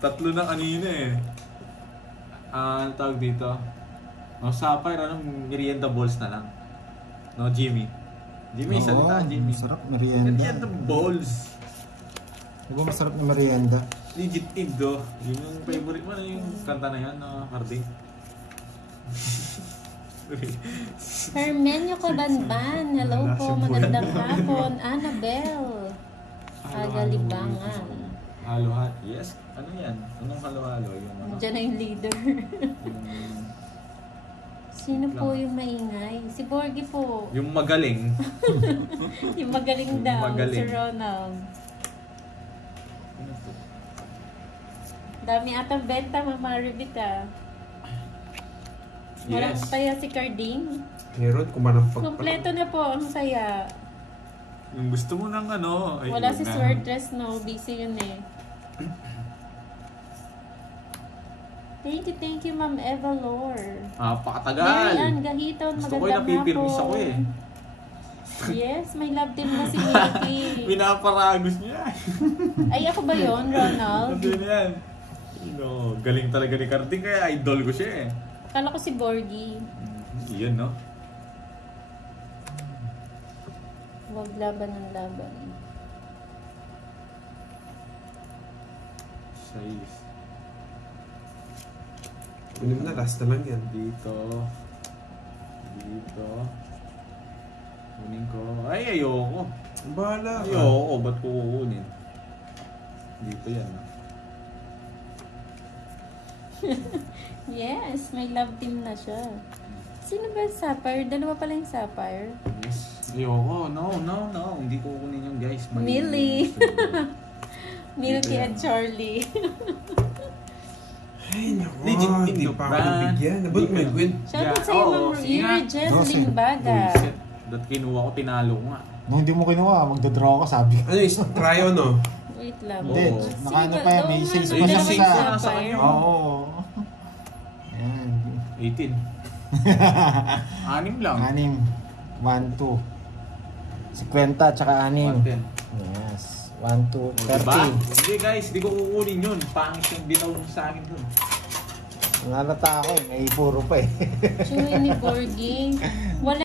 3 na kanina eh. Ano tawag dito? No, Sapphire, merienda balls na lang. No, Jimmy. Jimmy, salita, Jimmy. Masarap merienda. Merienda balls. Diba masarap na merienda? Legit id do. Yun yung favorite mo na yung kanta na yan, no, Kartik. Hermenio Cabanban. Hello po, magandang hapon. Annabelle. Agalibangan. Halo-halo. Yes. Ano yan? Anong halo-halo? Yung ano? Diyan na yung leader. Sino po yung maingay? Si Borgie po. Yung magaling. Yung magaling daw. Magaling. Si Ronald. Dami atang benta, Mama Rivita. Walang Yes. saya si Carding. Meron, kumanampag pa. Kompleto na po ang saya. Yung gusto mo ng ano. Ay, Wala yun si na. Swordress, no. Busy yun eh. Thank you, Ma'am Eva Lore. Pakatagal. Marian Gahiton, Gusto ko yung magandang napipirmis hapon. ako eh. Yes, may love team na si Milky. Pinaparagos niya. Ay, ako ba yun, Ronald? Ano yan? Galing talaga ni Carding, kaya idol ko siya eh. Akala ko si Borgie. Iyan, no? Huwag laban ng laban. 6. Kunin mo na, last na lang yan. Dito. Kunin ko. Ay, ayoko. Bahala ka. Ayoko. Ba't ko kukunin? Dito yan. Yes, may love team na siya. Sino ba yung Sapphire? Dalawa pala yung Sapphire. Yes. Ayoko. No. Hindi ko kukunin yung guys. Millie. Milky Dito yan. at Charlie. Ay, naku. Legit Hindi ito pa ba? ako nabigyan. Nabot mo yung win. Shoutout Yeah, sa'yo, oo, Ma'am sige nga. Irigen No, sige. Limbaga. Bullshit. Dat kinuha ko, tinalo ko nga. Nung hindi mo kinuha, magdodraw ka, sabi ko. Ano is tryo, no? Wait lang. Hindi, Oo. nakaano pa yan, may Oo, sales nga, pa siya dalawa sales yung sa... na sa Sapphire. kanya. Oo. Yan. 18. 6 lang. 6. 1, 2. 50, tsaka 6. 110. Yes. 1, 2, Diba? 30. Hindi guys, di ko kukunin yun. Pangit yung bitaw sa akin dun. Nalata ako eh, may puro pa eh. Chewy ni Borgie. Wala